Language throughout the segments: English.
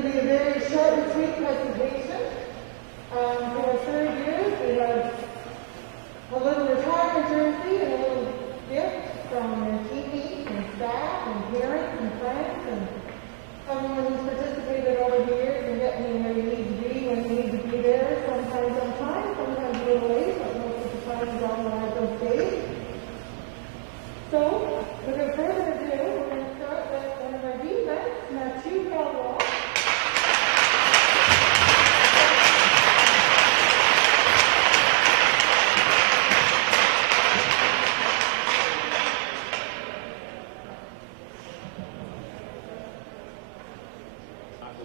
going to be a very short and sweet presentation. For our third years, we have a little retirement jersey and a little gift from their teammates and staff and parents and friends and everyone who's participated over the years and getting you where you need to be when you need to be there. Sometimes on time, sometimes a little late, but most of the time is on the right those days. So, without further ado, we're going to start with one of our defense, Matthew Caldwell.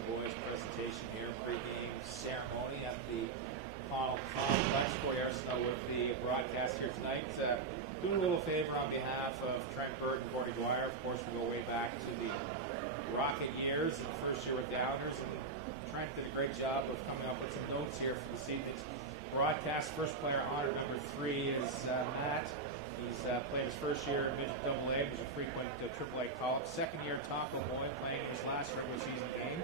Boyz presentation here, pregame ceremony at the Connell Complex. Corey Arsenault with the broadcast here tonight. Doing a little favor on behalf of Trent Burt and Courtney Dwyer. Of course, we go way back to the Rocket years, the first year with the Islanders, and Trent did a great job of coming up with some notes here for this evening's broadcast. First player honored, number 3, is Matt. He's played his first year in Midget AA, was a frequent AAA call-up. Second year Taco Boy, playing his last regular season game.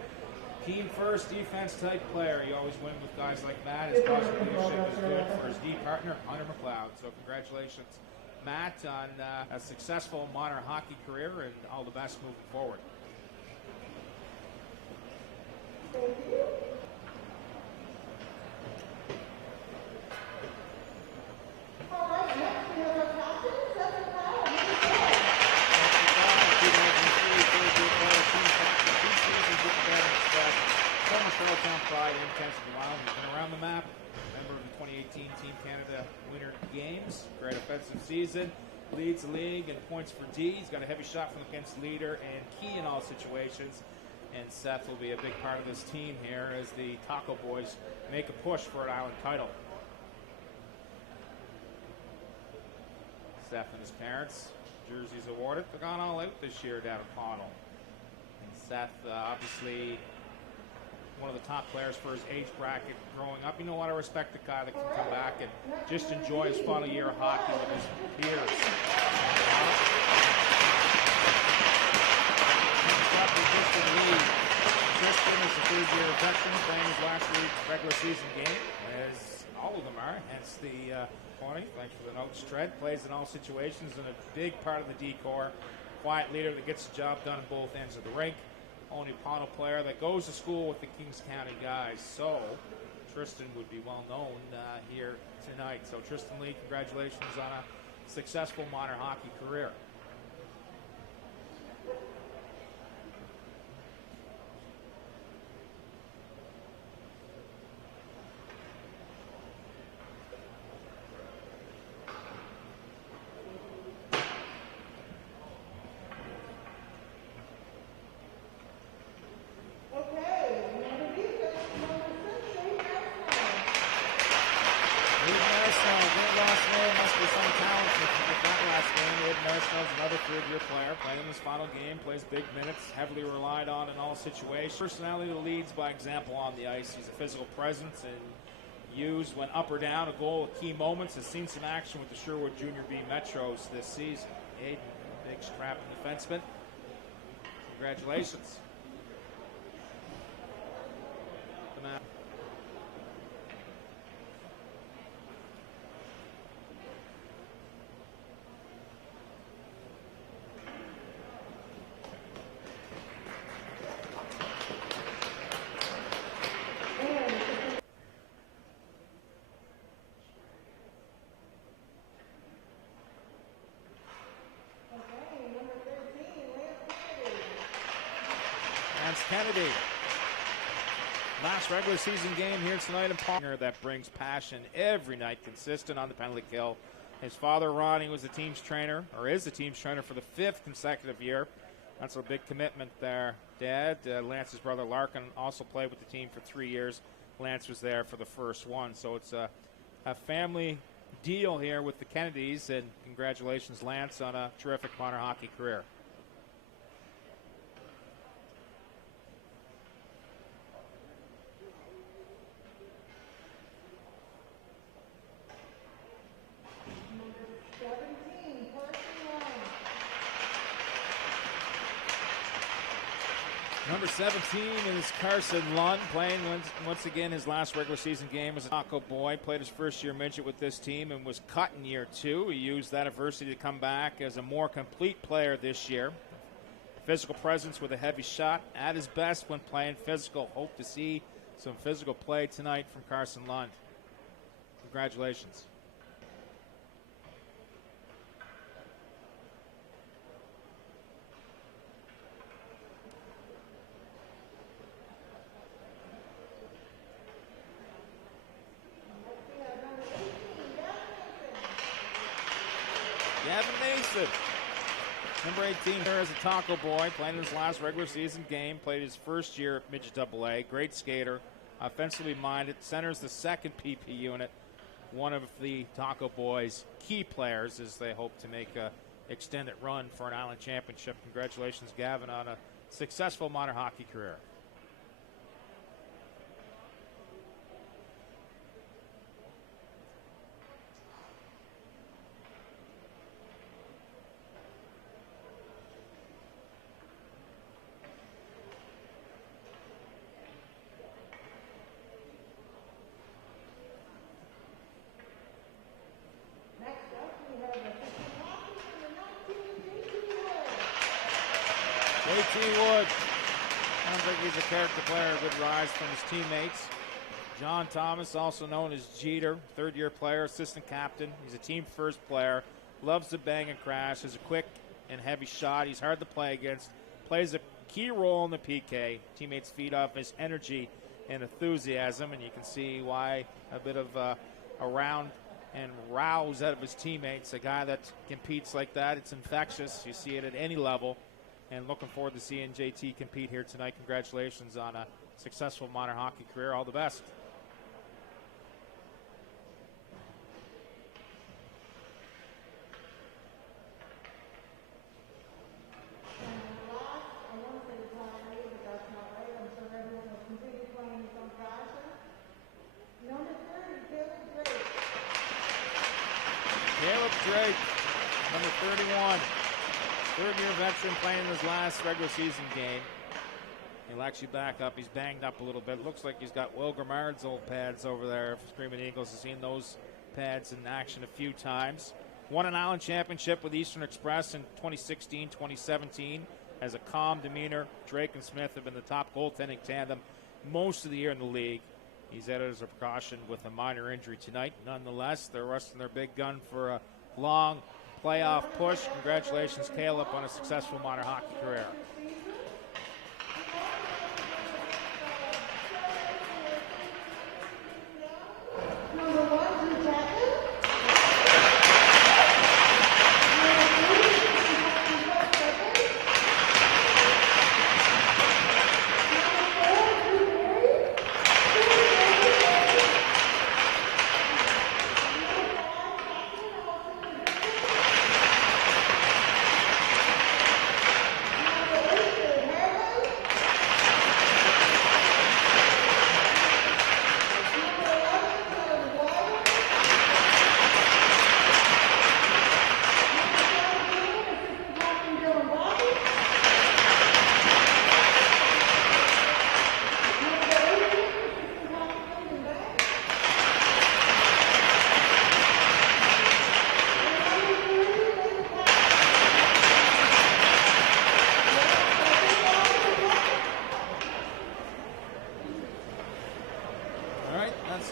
Team first, defense type player. You always win with guys like Matt. His positive leadership is good for his D partner, Hunter McLeod. So congratulations, Matt, on a successful minor hockey career, and all the best moving forward. Thank you. All right, next we have our captain, Seth Powell. Former Charlottetown Pride and Kensington Wild. He's been around the map. Member of the 2018 Team Canada Winter Games. Great offensive season. Leads the league in points for D. He's got a heavy shot from against leader and key in all situations. And Seth will be a big part of this team here as the Taco Boys make a push for an Island title. Seth and his parents, jerseys awarded. They've gone all out this year down at Connell. And Seth, obviously, one of the top players for his age bracket growing up. You know what? I respect the guy that can come back and just enjoy his final year of hockey with his peers. Next up is Tristan Lee. Tristan is a third-year veteran playing his last regular season game, as all of them are, hence the 20. Thanks for the notes, Tread. Plays in all situations and a big part of the D-core. Quiet leader that gets the job done on both ends of the rink. Only Pono player that goes to school with the Kings County guys. So Tristan would be well known here tonight. So Tristan Lee, congratulations on a successful minor hockey career. Another third-year player, playing his final game, plays big minutes, heavily relied on in all situations. Personality that leads by example on the ice. He's a physical presence and used when up or down a goal at key moments. Has seen some action with the Sherwood Junior B Metros this season. Aiden, big strapping defenseman. Congratulations. Kennedy. Last regular season game here tonight in Palmer that brings passion every night, consistent on the penalty kill. His father, Ronnie, was the team's trainer, or is the team's trainer for the 5th consecutive year. That's a big commitment there. Dad, Lance's brother Larkin, also played with the team for 3 years. Lance was there for the first one. So it's a family deal here with the Kennedys, and congratulations, Lance, on a terrific minor hockey career. Number 17 is Carson Lund, playing once again his last regular season game as a Taco Boy. Played his first year midget with this team and was cut in year 2. He used that adversity to come back as a more complete player this year. Physical presence with a heavy shot, at his best when playing physical. Hope to see some physical play tonight from Carson Lund. Congratulations. Gavin Mason, number 18 here as a Taco Boy, playing his last regular season game, played his first year at midget AA, great skater, offensively minded, centers the second PP unit, one of the Taco Boys' key players as they hope to make a extended run for an Island Championship. Congratulations, Gavin, on a successful minor hockey career. JT Wood. Sounds like he's a character player, a good rise from his teammates. John Thomas, also known as Jeter, third-year player, assistant captain. He's a team-first player, loves to bang and crash, has a quick and heavy shot. He's hard to play against, plays a key role in the PK. Teammates feed off his energy and enthusiasm, and you can see why a bit of a round and rouse out of his teammates. A guy that competes like that, it's infectious. You see it at any level. And looking forward to seeing JT compete here tonight. Congratulations on a successful minor hockey career. All the best. Caleb Drake, number 31. Third-year veteran playing his last regular season game. He'll actually back up. He's banged up a little bit. Looks like he's got Will Grimard's old pads over there. Screaming Eagles has seen those pads in action a few times. Won an Island Championship with Eastern Express in 2016, 2017. Has a calm demeanor. Drake and Smith have been the top goaltending tandem most of the year in the league. He's added as a precaution with a minor injury tonight. Nonetheless, they're resting their big gun for a long playoff push. Congratulations, Caleb, on a successful minor hockey career.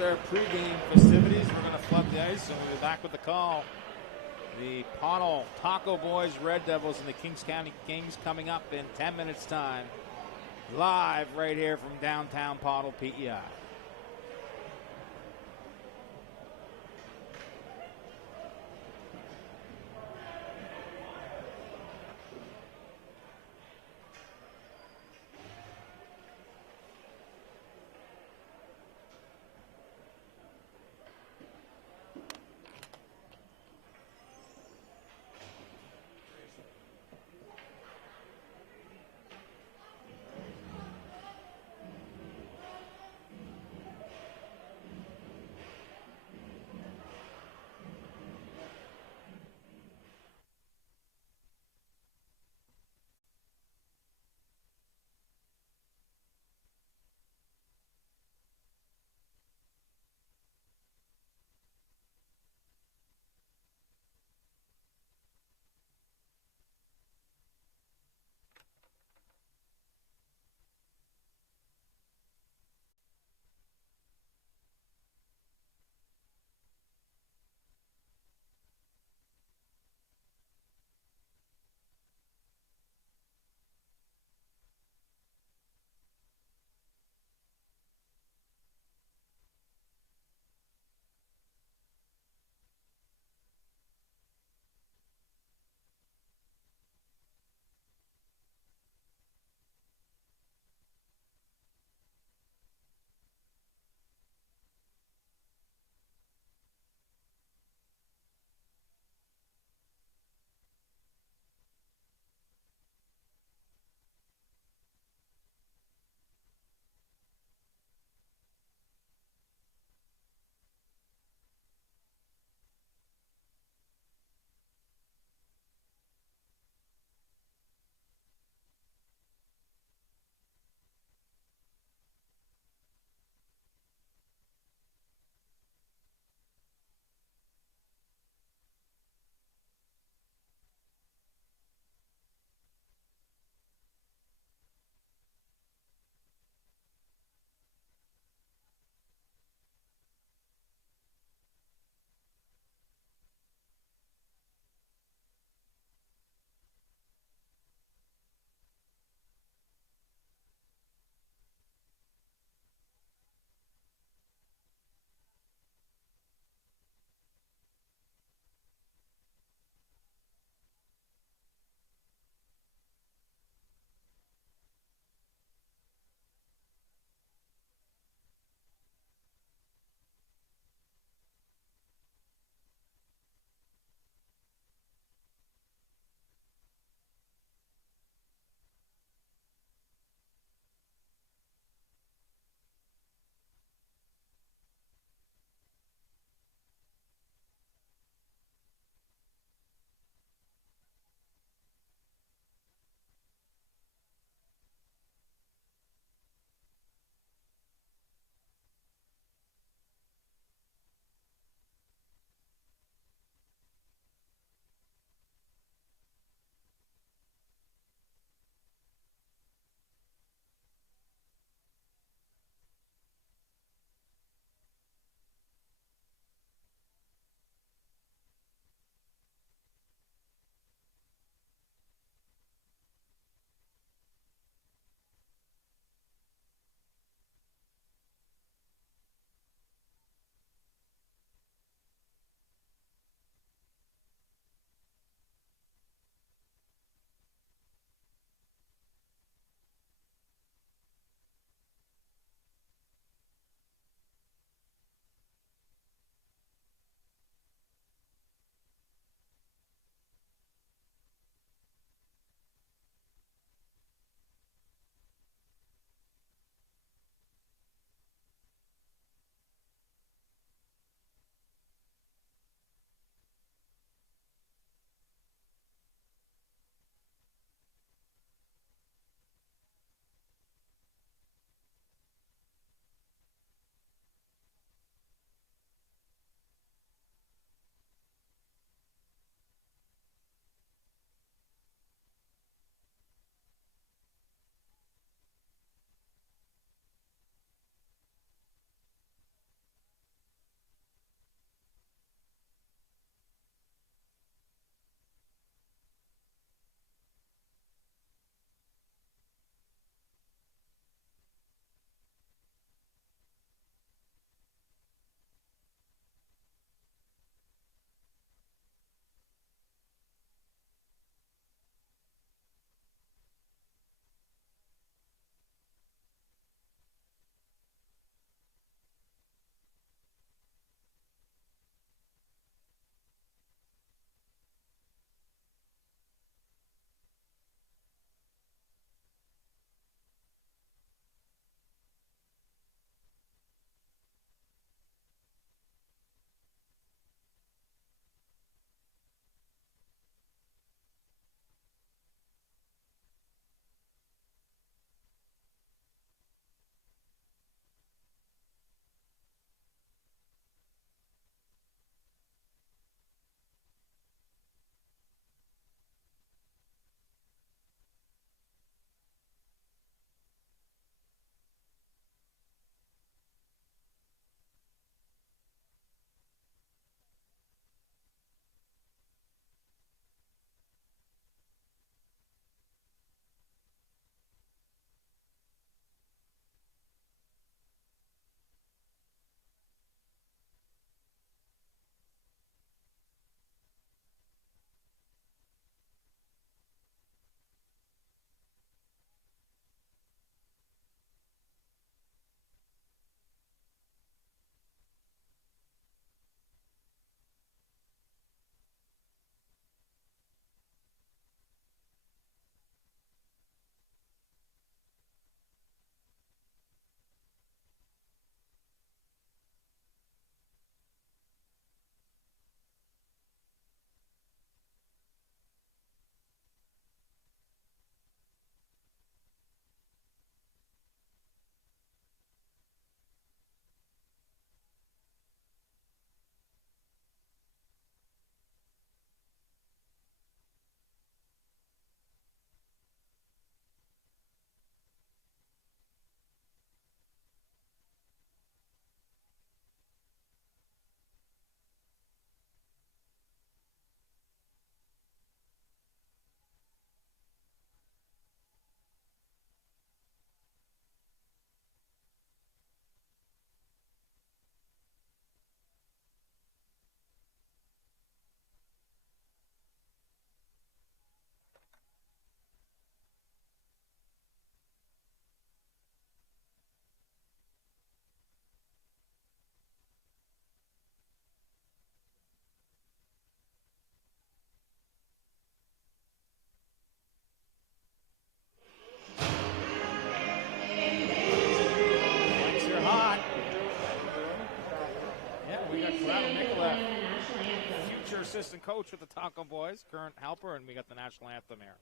Our pregame festivities. We're going to flood the ice, and we'll be back with the call. The Pownal Taco Boys, Red Devils, and the Kings County Kings coming up in 10 minutes' time. Live right here from downtown Pownal, PEI. assistant coach with the Taco Boys, current helper, and we got the national anthem here.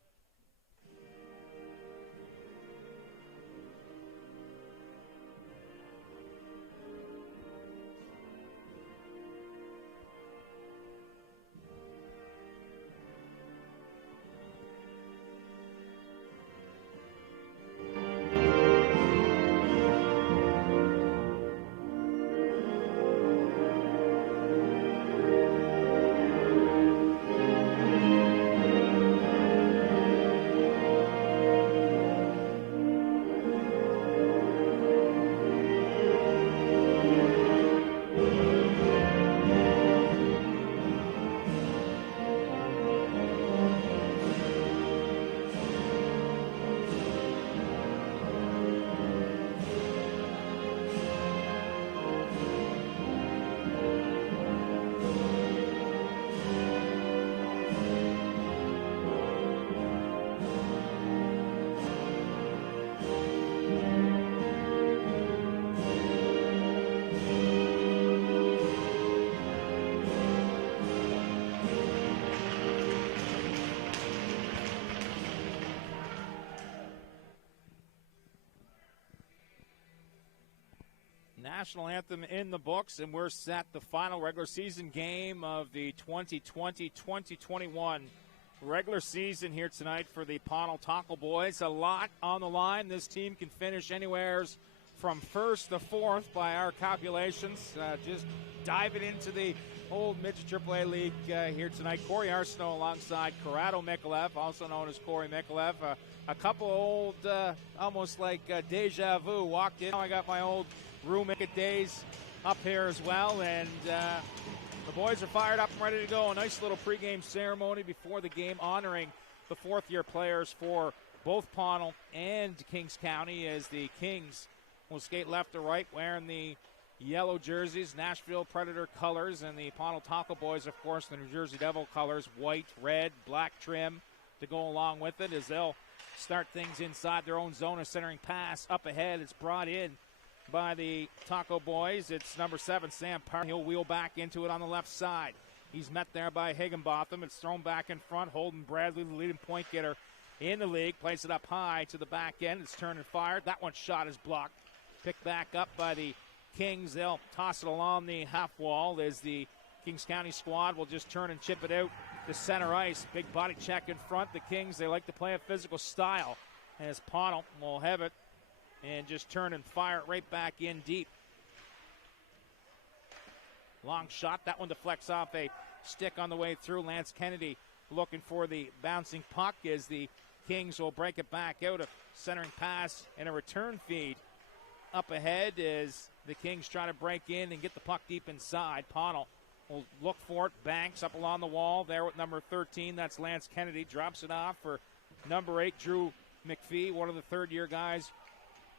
National anthem in the books, and we're set. The final regular season game of the 2020-2021 regular season here tonight for the Pownal Taco Boys. A lot on the line. This team can finish anywhere from first to fourth by our calculations. Just diving into the old Midget AAA League here tonight. Corey Arsenault alongside Corrado Mikolev, also known as Corey Mikolev. A couple old, almost like deja vu. Walked in. I got my old roommate days up here as well, and the boys are fired up and ready to go. A nice little pregame ceremony before the game honoring the fourth-year players for both Pownal and Kings County, as the Kings will skate left to right wearing the yellow jerseys, Nashville Predator colors, and the Pownal Taco Boys, of course, the New Jersey Devil colors, white, red, black trim to go along with it, as they'll start things inside their own zone. A centering pass up ahead. It's brought in by the Taco Boys. It's number 7, Sam Parr. He'll wheel back into it on the left side. He's met there by Higginbotham. It's thrown back in front. Holden Bradley, the leading point getter in the league, plays it up high to the back end. It's turned and fired. That one shot is blocked. Picked back up by the Kings. They'll toss it along the half wall as the Kings County squad will just turn and chip it out to center ice. Big body check in front. The Kings, they like to play a physical style, as Pownal will have it and just turn and fire it right back in deep. Long shot. That one deflects off a stick on the way through. Lance Kennedy looking for the bouncing puck as the Kings will break it back out. A centering pass and a return feed up ahead as the Kings try to break in and get the puck deep inside. Pownal will look for it. Banks up along the wall there with number 13. That's Lance Kennedy. Drops it off for number 8, Drew McPhee, one of the third-year guys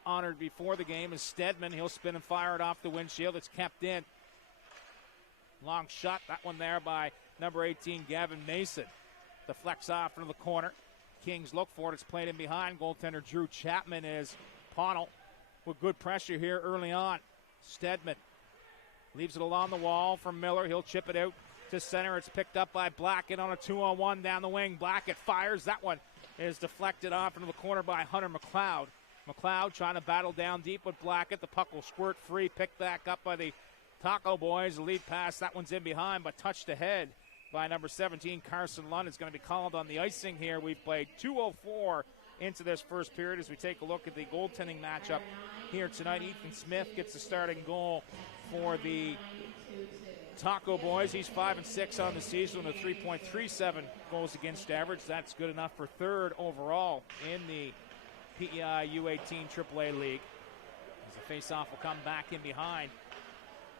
honored before the game. Is Stedman. He'll spin and fire it off the windshield. It's kept in. Long shot. That one there by number 18, Gavin Mason. Deflects off into the corner. Kings look for it. It's played in behind. Goaltender Drew Chapman is Pownal with good pressure here early on. Stedman leaves it along the wall from Miller. He'll chip it out to center. It's picked up by Blackett on a 2-on-1 down the wing. Blackett fires. That one is deflected off into the corner by Hunter McLeod. McLeod trying to battle down deep with Blackett. The puck will squirt free. Picked back up by the Taco Boys. The lead pass. That one's in behind, but touched ahead by number 17, Carson Lund. Is going to be called on the icing here. We've played 2:04 into this first period as we take a look at the goaltending matchup here tonight. Ethan Smith gets the starting goal for the Taco Boys. He's 5-6 on the season with a 3.37 goals against average. That's good enough for third overall in the PEI U18 AAA League. As the faceoff will come back in behind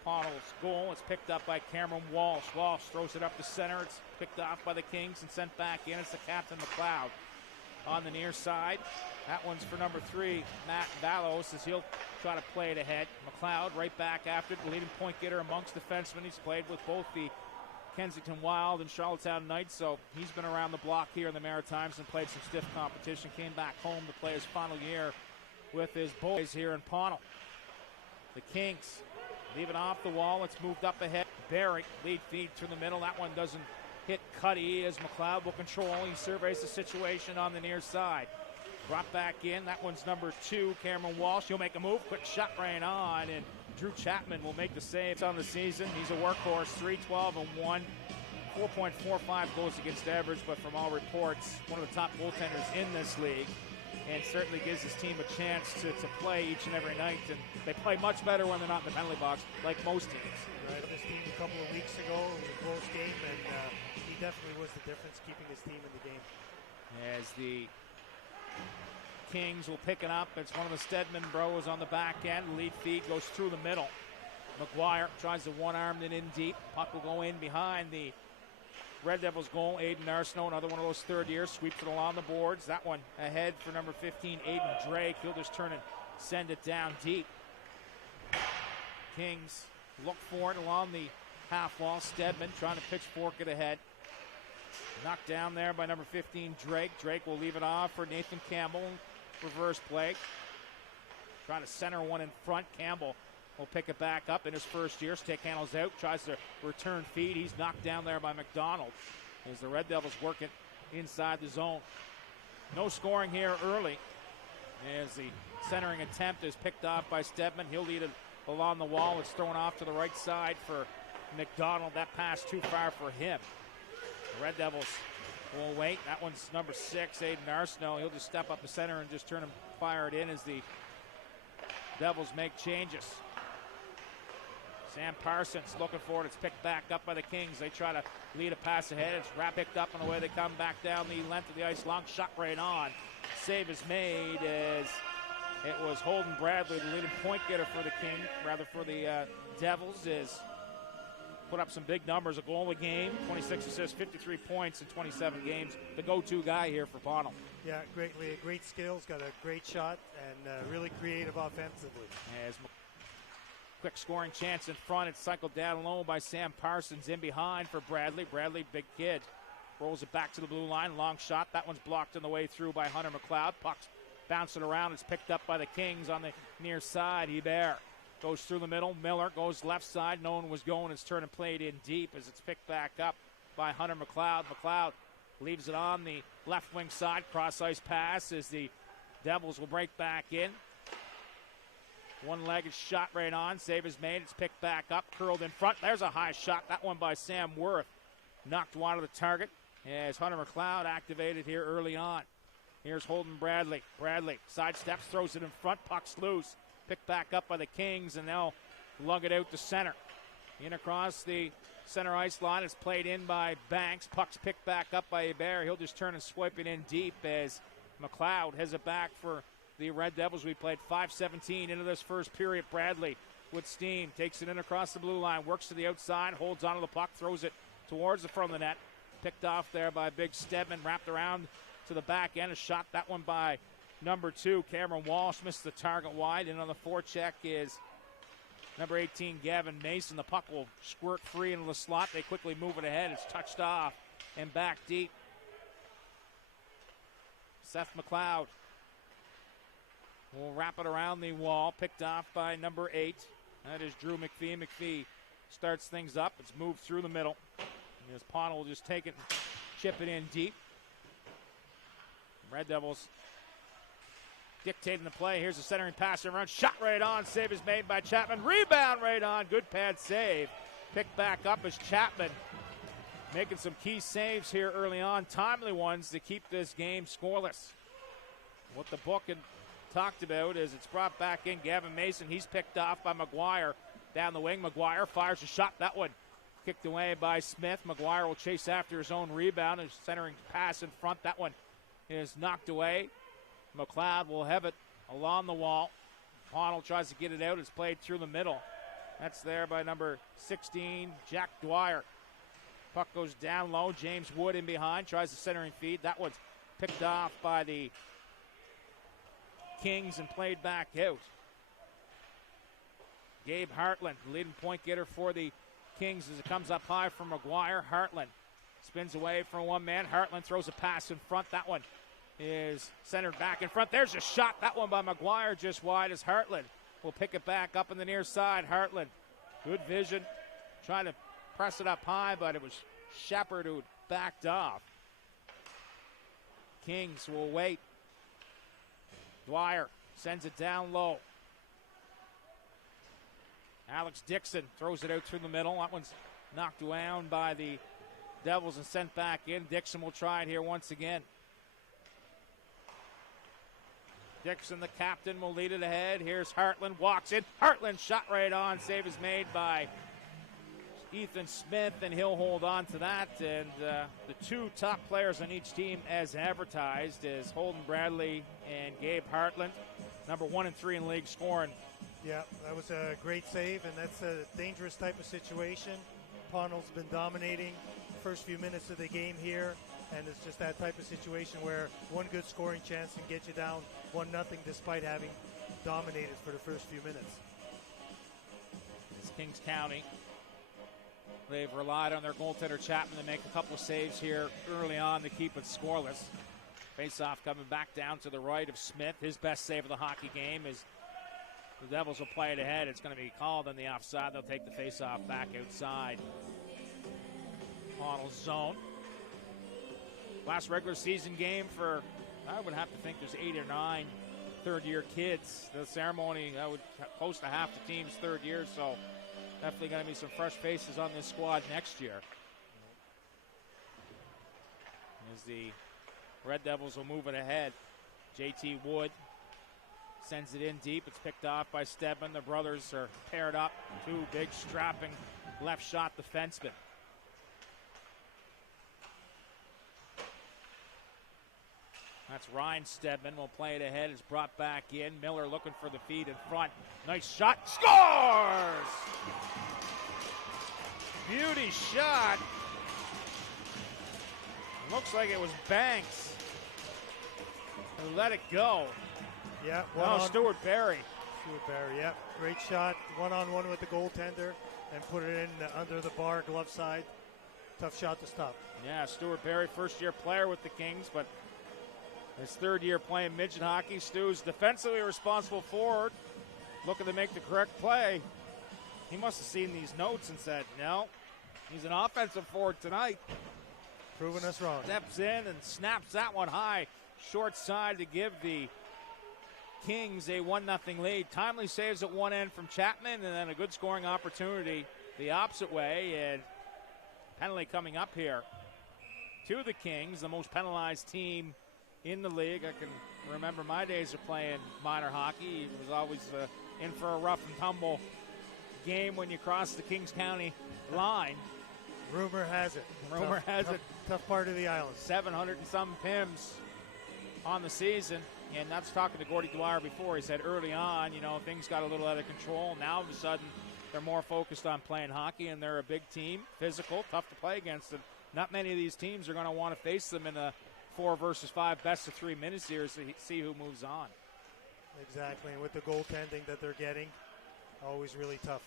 Pownal's goal. It's picked up by Cameron Walsh. Walsh throws it up the center. It's picked off by the Kings and sent back in. It's the captain, McLeod, on the near side. That one's for number 3, Matt Vallos, as he'll try to play it ahead. McLeod right back after it, the leading point getter amongst defensemen. He's played with both the Kensington Wild and Charlottetown Knights, so he's been around the block here in the Maritimes and played some stiff competition. Came back home to play his final year with his boys here in Pownal. The Kings leave it off the wall. It's moved up ahead. Barry, lead feed through the middle. That one doesn't hit Cuddy as McLeod will control. He surveys the situation on the near side. Brought back in. That one's number 2, Cameron Walsh. He'll make a move. Quick shot right on, and Drew Chapman will make the saves on the season. He's a workhorse, 3-12-1, 4.45 goals against average, but from all reports, one of the top goaltenders in this league, and certainly gives his team a chance to play each and every night. And they play much better when they're not in the penalty box, like most teams. Right, this team a couple of weeks ago, it was a close game, and he definitely was the difference keeping his team in the game. As the Kings will pick it up. It's one of the Stedman bros on the back end. Lead feed goes through the middle. McGuire tries to one-arm it in deep. Puck will go in behind the Red Devils goal. Aiden Arsenault, another one of those third years, sweeps it along the boards. That one ahead for number 15, Aiden Drake. He'll just turn and send it down deep. Kings look for it along the half wall. Stedman trying to pitchfork it ahead. Knocked down there by number 15, Drake. Drake will leave it off for Nathan Campbell. Reverse play. Trying to center one in front. Campbell will pick it back up in his first year. Stick handles out. Tries to return feed. He's knocked down there by McDonald as the Red Devils work it inside the zone. No scoring here early as the centering attempt is picked off by Stedman. He'll lead it along the wall. It's thrown off to the right side for McDonald. That pass too far for him. The Red Devils will wait. That one's number 6, Aiden Arsenault. He'll just step up the center and just turn and fire it in as the Devils make changes. Sam Parsons looking for it. It's picked back up by the Kings. They try to lead a pass ahead. It's picked up on the way they come back down the length of the ice. Long shot right on. Save is made as it was Holden Bradley, the leading point getter for the for the Devils, is put up some big numbers, a goal a game, 26 assists, 53 points in 27 games. The go-to guy here for Pownell. Yeah, great skills, got a great shot, and really creative offensively. As quick scoring chance in front, it's cycled down low by Sam Parsons. In behind for Bradley. Bradley, big kid, rolls it back to the blue line. Long shot. That one's blocked on the way through by Hunter McLeod. Puck's bouncing around. It's picked up by the Kings on the near side. Hebert goes through the middle. Miller goes left side. No one was going. It's turned and played in deep as it's picked back up by Hunter McLeod. McLeod leaves it on the left wing side. Cross ice pass as the Devils will break back in. One-legged shot right on. Save is made. It's picked back up. Curled in front. There's a high shot. That one by Sam Worth. Knocked wide of the target as Hunter McLeod activated here early on. Here's Holden Bradley. Bradley sidesteps, throws it in front. Puck's loose. Picked back up by the Kings, and they'll lug it out to center. In across the center ice line. It's played in by Banks. Puck's picked back up by Hebert. He'll just turn and swipe it in deep as McLeod has it back for the Red Devils. We played 5:17 into this first period. Bradley with steam. Takes it in across the blue line. Works to the outside. Holds onto the puck. Throws it towards the front of the net. Picked off there by Big Stedman. Wrapped around to the back end. A shot. That one by number 2, Cameron Walsh. Missed the target wide. And on the forecheck is number 18, Gavin Mason. The puck will squirt free into the slot. They quickly move it ahead. It's touched off and back deep. Seth McLeod will wrap it around the wall. Picked off by number 8. That is Drew McPhee. McPhee starts things up. It's moved through the middle. And as Pownell will just take it and chip it in deep. Red Devils dictating the play. Here's a centering pass around. Shot right on. Save is made by Chapman. Rebound right on. Good pad save. Picked back up as Chapman making some key saves here early on. Timely ones to keep this game scoreless. What the book had talked about is it's brought back in Gavin Mason. He's picked off by McGuire down the wing. McGuire fires a shot. That one kicked away by Smith. McGuire will chase after his own rebound. His centering pass in front. That one is knocked away. McLeod will have it along the wall. Pownell tries to get it out. It's played through the middle. That's there by number 16, Jack Dwyer. Puck goes down low. James Wood in behind. Tries the centering feed. That one's picked off by the Kings and played back out. Gabe Hartland, the leading point getter for the Kings as it comes up high from McGuire. Hartland spins away from one man. Hartland throws a pass in front. That one is centered back in front. There's a shot. That one by McGuire just wide as Hartland will pick it back up on the near side. Hartland, good vision. Trying to press it up high, but it was Shepard, who backed off. Kings will wait. Dwyer sends it down low. Alex Dixon throws it out through the middle. That one's knocked down by the Devils and sent back in. Dixon will try it here once again. Dixon, the captain, will lead it ahead. Here's Hartland, walks in. Hartland shot right on. Save is made by Ethan Smith, and he'll hold on to that. And the two top players on each team, as advertised, is Holden Bradley and Gabe Hartland, number 1 and 3 in league scoring. Yeah, that was a great save, and that's a dangerous type of situation. Pownell's been dominating the first few minutes of the game here, and it's just that type of situation where one good scoring chance can get you down 1-0 despite having dominated for the first few minutes. It's Kings County. They've relied on their goaltender Chapman to make a couple of saves here early on to keep it scoreless. Face-off coming back down to the right of Smith. His best save of the hockey game is the Devils will play it ahead. It's going to be called on the offside. They'll take the face-off back outside. Pownell's zone. Last regular season game for, I would have to think there's 8 or 9 third-year kids. The ceremony, that would close to half the team's third year, so definitely going to be some fresh faces on this squad next year. As the Red Devils will move it ahead. JT Wood sends it in deep. It's picked off by Stedman. The brothers are paired up. Two big strapping left shot defensemen. That's Ryan Stedman. Will play it ahead. It's brought back in. Miller looking for the feed in front. Nice shot. Scores! Beauty shot. Looks like it was Banks who let it go. Yeah. Stuart Barry. Stuart Barry, yeah. Great shot. One-on-one with the goaltender and put it in under the bar, glove side. Tough shot to stop. Yeah, Stuart Barry, first-year player with the Kings, but his third year playing midget hockey. Stu's defensively responsible forward, looking to make the correct play. He must have seen these notes and said, no, he's an offensive forward tonight. Proving us wrong. Steps in and snaps that one high, short side to give the Kings a 1-0 lead. Timely saves at one end from Chapman, and then a good scoring opportunity the opposite way. And penalty coming up here to the Kings, the most penalized team in the league. I can remember my days of playing minor hockey. It was always in for a rough and tumble game when you cross the Kings County line. Rumor has it. Tough part of the island. 700 and some PIMs on the season. And that's talking to Gordy Dwyer before. He said early on, things got a little out of control. Now all of a sudden they're more focused on playing hockey, and they're a big team, physical, tough to play against. And not many of these teams are going to want to face them in a 4 versus 5 best of 3 minutes here to see who moves on. Exactly, and with the goaltending that they're getting, always really tough.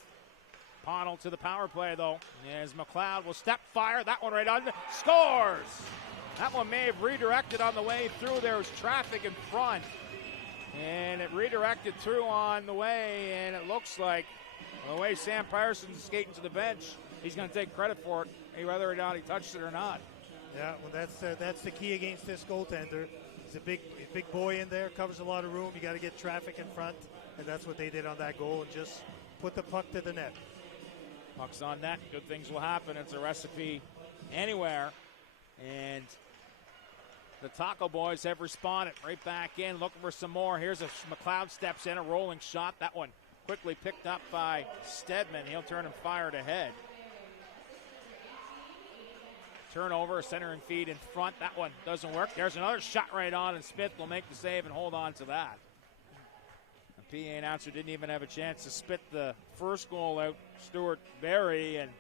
Pownell to the power play, though, as McLeod will step fire. That one right on. Scores! That one may have redirected on the way through. There was traffic in front, and it redirected through on the way, and it looks like the way Sam Parsons skating to the bench, he's going to take credit for it, whether or not he touched it or not. Yeah, well, that's the key against this goaltender. He's a big boy in there, covers a lot of room. You got to get traffic in front, and that's what they did on that goal, and just put the puck to the net. Puck's on net. Good things will happen. It's a recipe anywhere. And the Taco Boys have responded right back in, looking for some more. Here's a McLeod steps in, a rolling shot. That one quickly picked up by Stedman. He'll turn and fire it ahead. Turnover, center and feed in front. That one doesn't work. There's another shot right on, and Smith will make the save and hold on to that. The PA announcer didn't even have a chance to spit the first goal out, Stuart Barry. And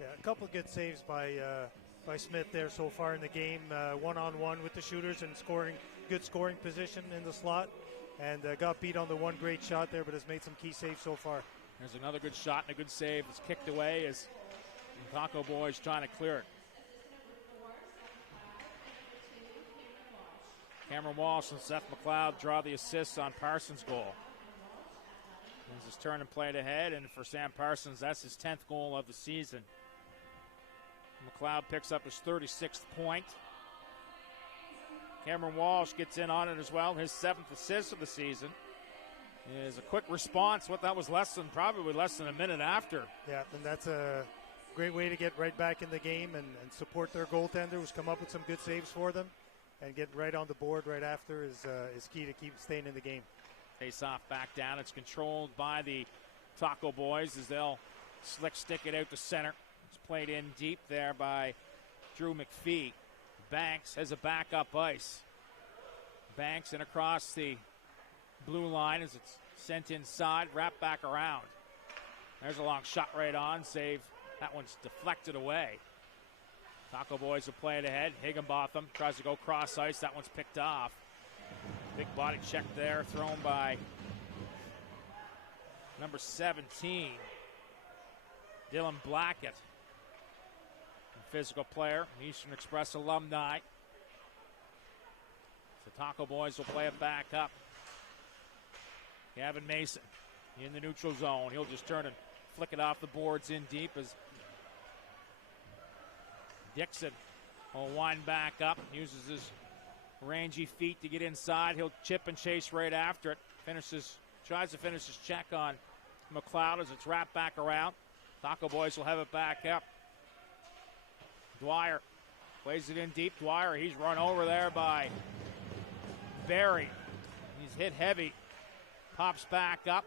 yeah, a couple of good saves by Smith there so far in the game. One-on-one with the shooters and good scoring position in the slot. And got beat on the one great shot there, but has made some key saves so far. There's another good shot and a good save. It's kicked away as the Taco Boys trying to clear it. Cameron Walsh and Seth McLeod draw the assists on Parsons' goal. This is turn and played ahead, and for Sam Parsons, that's his 10th goal of the season. McLeod picks up his 36th point. Cameron Walsh gets in on it as well. His 7th assist of the season is a quick response. What that was probably less than a minute after. Yeah, and that's a great way to get right back in the game and support their goaltender, who's come up with some good saves for them. And get right on the board right after is key to keep staying in the game. Face off back down. It's controlled by the Taco Boys as they'll slick stick it out to center. It's played in deep there by Drew McPhee. Banks has a backup ice. Banks in across the blue line as it's sent inside, wrapped back around. There's a long shot right on, save. That one's deflected away. Taco Boys will play it ahead. Higginbotham tries to go cross ice. That one's picked off. Big body check there, thrown by number 17, Dylan Blackett. Physical player, Eastern Express alumni. The Taco Boys will play it back up. Gavin Mason in the neutral zone. He'll just turn and flick it off the boards in deep as Dixon will wind back up. Uses his rangy feet to get inside. He'll chip and chase right after it. Tries to finish his check on McLeod as it's wrapped back around. Taco Boys will have it back up. Dwyer plays it in deep. Dwyer, he's run over there by Barry. He's hit heavy. Pops back up.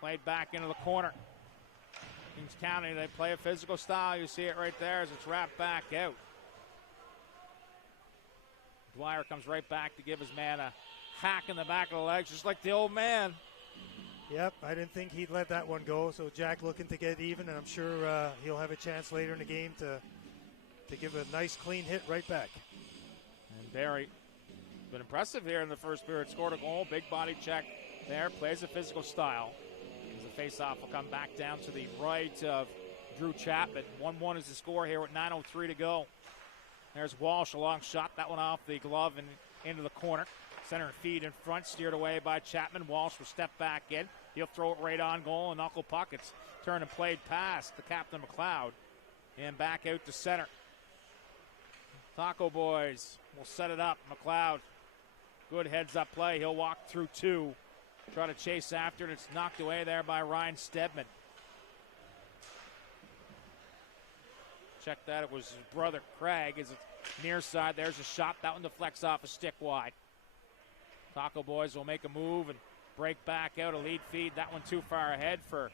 Played back into the corner. Kings County, they play a physical style. You see it right there as it's wrapped back out. Dwyer comes right back to give his man a hack in the back of the legs, just like the old man. Yep, I didn't think he'd let that one go. So Jack looking to get even, and I'm sure he'll have a chance later in the game to give a nice clean hit right back. And Barry, been impressive here in the first period. Scored a goal, big body check there, plays a physical style. As the face-off will come back down to the right of Drew Chapman. 1-1 is the score here with 9:03 to go. There's Walsh, a long shot. That one off the glove and into the corner. Center and feed in front, steered away by Chapman. Walsh will step back in. He'll throw it right on goal, and knuckle puck. It's turned and played past the captain McLeod. And back out to center. Taco Boys will set it up. McLeod, good heads-up play. He'll walk through two. Try to chase after it. It's knocked away there by Ryan Stedman. Check that. It was his brother, Craig, as it's near side. There's a shot. That one deflects off a stick wide. Taco Boys will make a move and break back out a lead feed. That one too far ahead for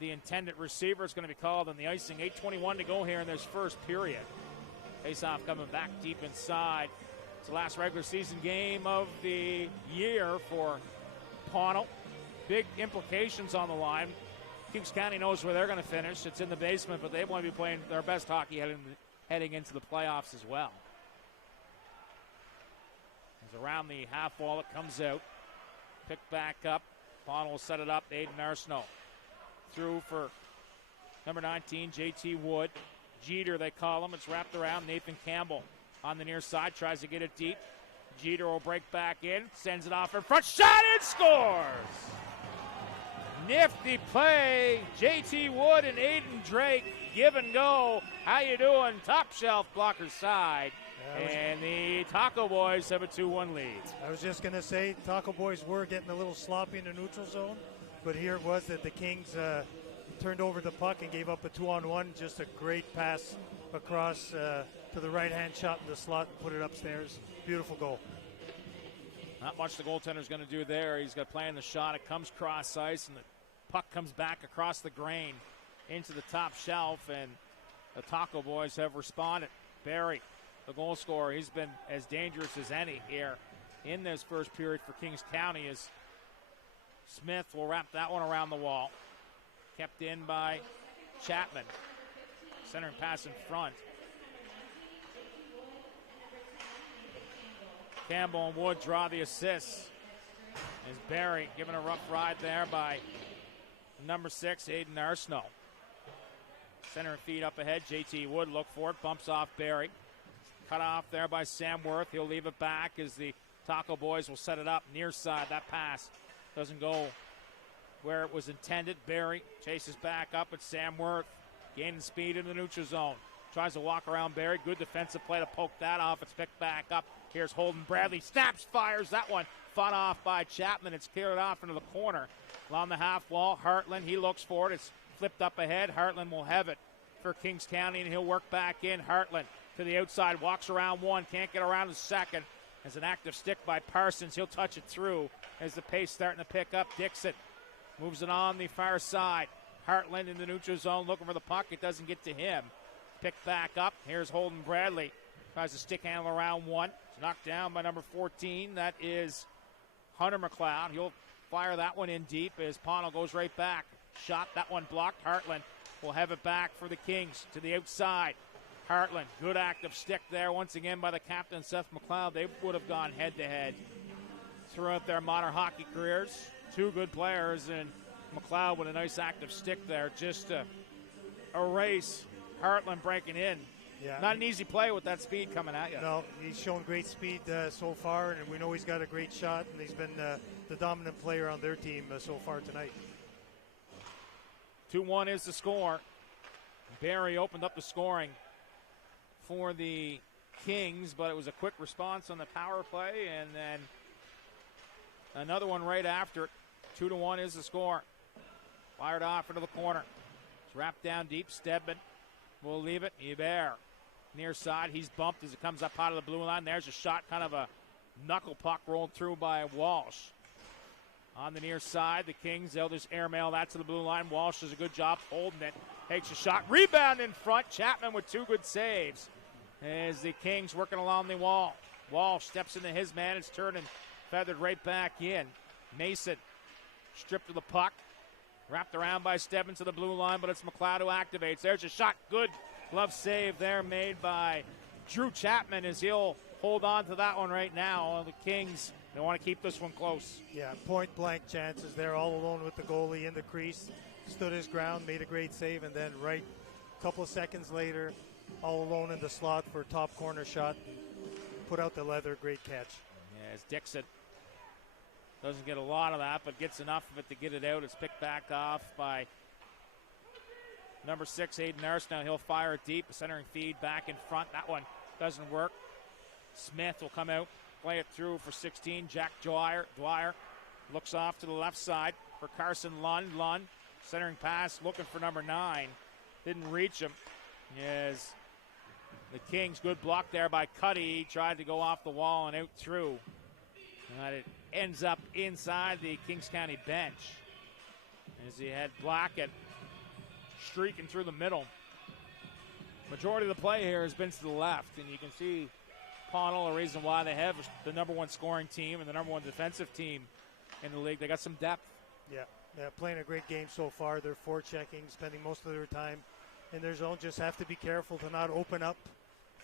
the intended receiver. It's going to be called on the icing. 8:21 to go here in this first period. Face-off coming back deep inside. It's the last regular season game of the year for Pownell. Big implications on the line. Kings County knows where they're going to finish. It's in the basement, but they want to be playing their best hockey heading into the playoffs as well. As around the half wall, it comes out. Picked back up. Pownell will set it up. Aiden Arsenault through for number 19, J.T. Wood. Jeter, they call him. It's wrapped around. Nathan Campbell on the near side. Tries to get it deep. Jeter will break back in. Sends it off in front. Shot and scores! Nifty play. J.T. Wood and Aiden Drake give and go. How you doing? Top shelf blocker side. And the Taco Boys have a 2-1 lead. I was just going to say, Taco Boys were getting a little sloppy in the neutral zone, but here it was that the Kings turned over the puck and gave up a 2-on-1. Just a great pass across to the right-hand shot in the slot and put it upstairs. Beautiful goal. Not much the goaltender's going to do there. He's got playing the shot. It comes cross ice, and the puck comes back across the grain into the top shelf, and the Taco Boys have responded. Barry, the goal scorer, he's been as dangerous as any here in this first period for Kings County, as Smith will wrap that one around the wall. Kept in by Chapman. Center and pass in front. Campbell and Wood draw the assists. As Barry given a rough ride there by number 6, Aiden Arsenault. Center and feed up ahead. J.T. Wood look for it. Bumps off Barry. Cut off there by Sam Worth. He'll leave it back as the Taco Boys will set it up near side. That pass doesn't go where it was intended. Barry chases back up at Sam Worth. Gaining speed in the neutral zone. Tries to walk around Barry. Good defensive play to poke that off. It's picked back up. Here's Holden Bradley. Snaps, fires that one. Fought off by Chapman. It's cleared off into the corner. Along the half wall, Hartland, he looks for it. It's flipped up ahead. Hartland will have it for Kings County, and he'll work back in. Hartland to the outside, walks around one, can't get around the second. As an active stick by Parsons, he'll touch it through as the pace starting to pick up. Dixon moves it on the far side. Hartland in the neutral zone looking for the puck. It doesn't get to him. Picked back up. Here's Holden Bradley. Tries to stick handle around one. It's knocked down by number 14. That is Hunter McLeod. He'll fire that one in deep as Pownell goes right back. Shot, that one blocked. Hartland will have it back for the Kings to the outside. Hartland, good active stick there once again by the captain, Seth McLeod. They would have gone head-to-head throughout their minor hockey careers. Two good players, and McLeod with a nice active stick there just to erase Hartland breaking in. Yeah. Not an easy play with that speed coming at you. No, he's shown great speed so far, and we know he's got a great shot, and he's been the dominant player on their team so far tonight. 2-1 is the score. Barry opened up the scoring for the Kings, but it was a quick response on the power play, and then another one right after it. 2-1 is the score. Fired off into the corner. It's wrapped down deep. Stedman will leave it. Hebert near side. He's bumped as it comes up out of the blue line. There's a shot, kind of a knuckle puck rolled through by Walsh. On the near side, the Kings, they'll just airmail that to the blue line. Walsh does a good job holding it. Takes a shot. Rebound in front. Chapman with two good saves as the Kings working along the wall. Walsh steps into his man. It's turned and feathered right back in. Mason stripped of the puck. Wrapped around by Stebbins to the blue line, but it's McLeod who activates. There's a shot. Good glove save there made by Drew Chapman as he'll hold on to that one right now. The Kings, they want to keep this one close. Yeah, point-blank chances there, all alone with the goalie in the crease. Stood his ground, made a great save, and then right a couple of seconds later, all alone in the slot for a top corner shot. Put out the leather, great catch. Yeah, as Dixon doesn't get a lot of that, but gets enough of it to get it out. It's picked back off by number 6, Aiden Nurse. Now he'll fire it deep. A centering feed back in front. That one doesn't work. Smith will come out, play it through for 16. Jack Dwyer. Dwyer looks off to the left side for Carson Lund. Lund, centering pass, looking for number 9. Didn't reach him. Yes. The Kings, good block there by Cuddy. Tried to go off the wall and out through. And it ends up inside the Kings County bench as he had Blackett streaking through the middle. Majority of the play here has been to the left, and you can see Pownell, a reason why they have the number one scoring team and the number one defensive team in the league. They got some depth. Yeah, playing a great game so far. They're forechecking, spending most of their time in their zone. Just have to be careful to not open up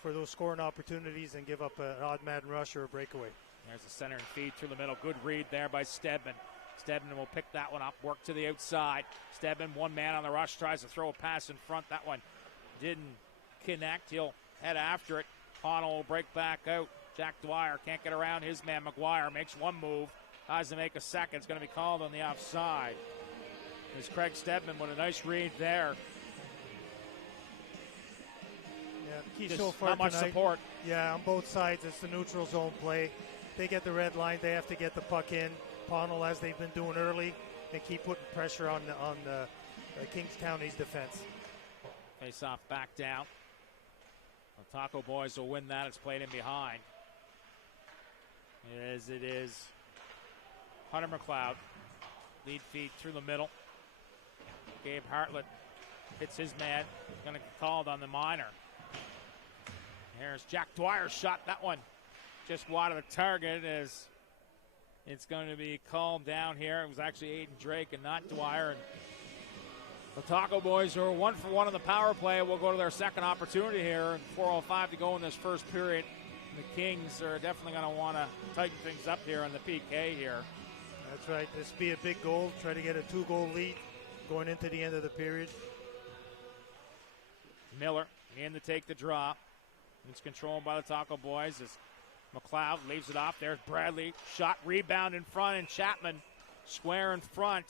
for those scoring opportunities and give up an odd man rush or a breakaway. There's a center and feed through the middle. Good read there by Stedman. Stedman will pick that one up, work to the outside. Stedman, one man on the rush, tries to throw a pass in front. That one didn't connect. He'll head after it. Pownell will break back out. Jack Dwyer can't get around his man. McGuire makes one move. Tries to make a second. It's going to be called on the offside. There's Craig Stedman with a nice read there. Yeah, the key Just so far not much tonight, support. Yeah, on both sides, it's the neutral zone play. They get the red line. They have to get the puck in. Pownell, as they've been doing early, and keep putting pressure on Kings County's defense. Face off back down. The Taco Boys will win that. It's played in behind. As it is Hunter McLeod. Lead feed through the middle. Gabe Hartlett hits his man. Going to get called on the minor. Here's Jack Dwyer's shot. That one just wide of the target as it's going to be called down here. It was actually Aiden Drake and not Dwyer. And the Taco Boys are 1 for 1 on the power play. We'll go to their second opportunity here. 4:05 to go in this first period. The Kings are definitely going to want to tighten things up here on the PK here. That's right. This will be a big goal. Try to get a 2-goal lead going into the end of the period. Miller in to take the draw. It's controlled by the Taco Boys as McLeod leaves it off. There's Bradley. Shot, rebound in front, and Chapman square in front.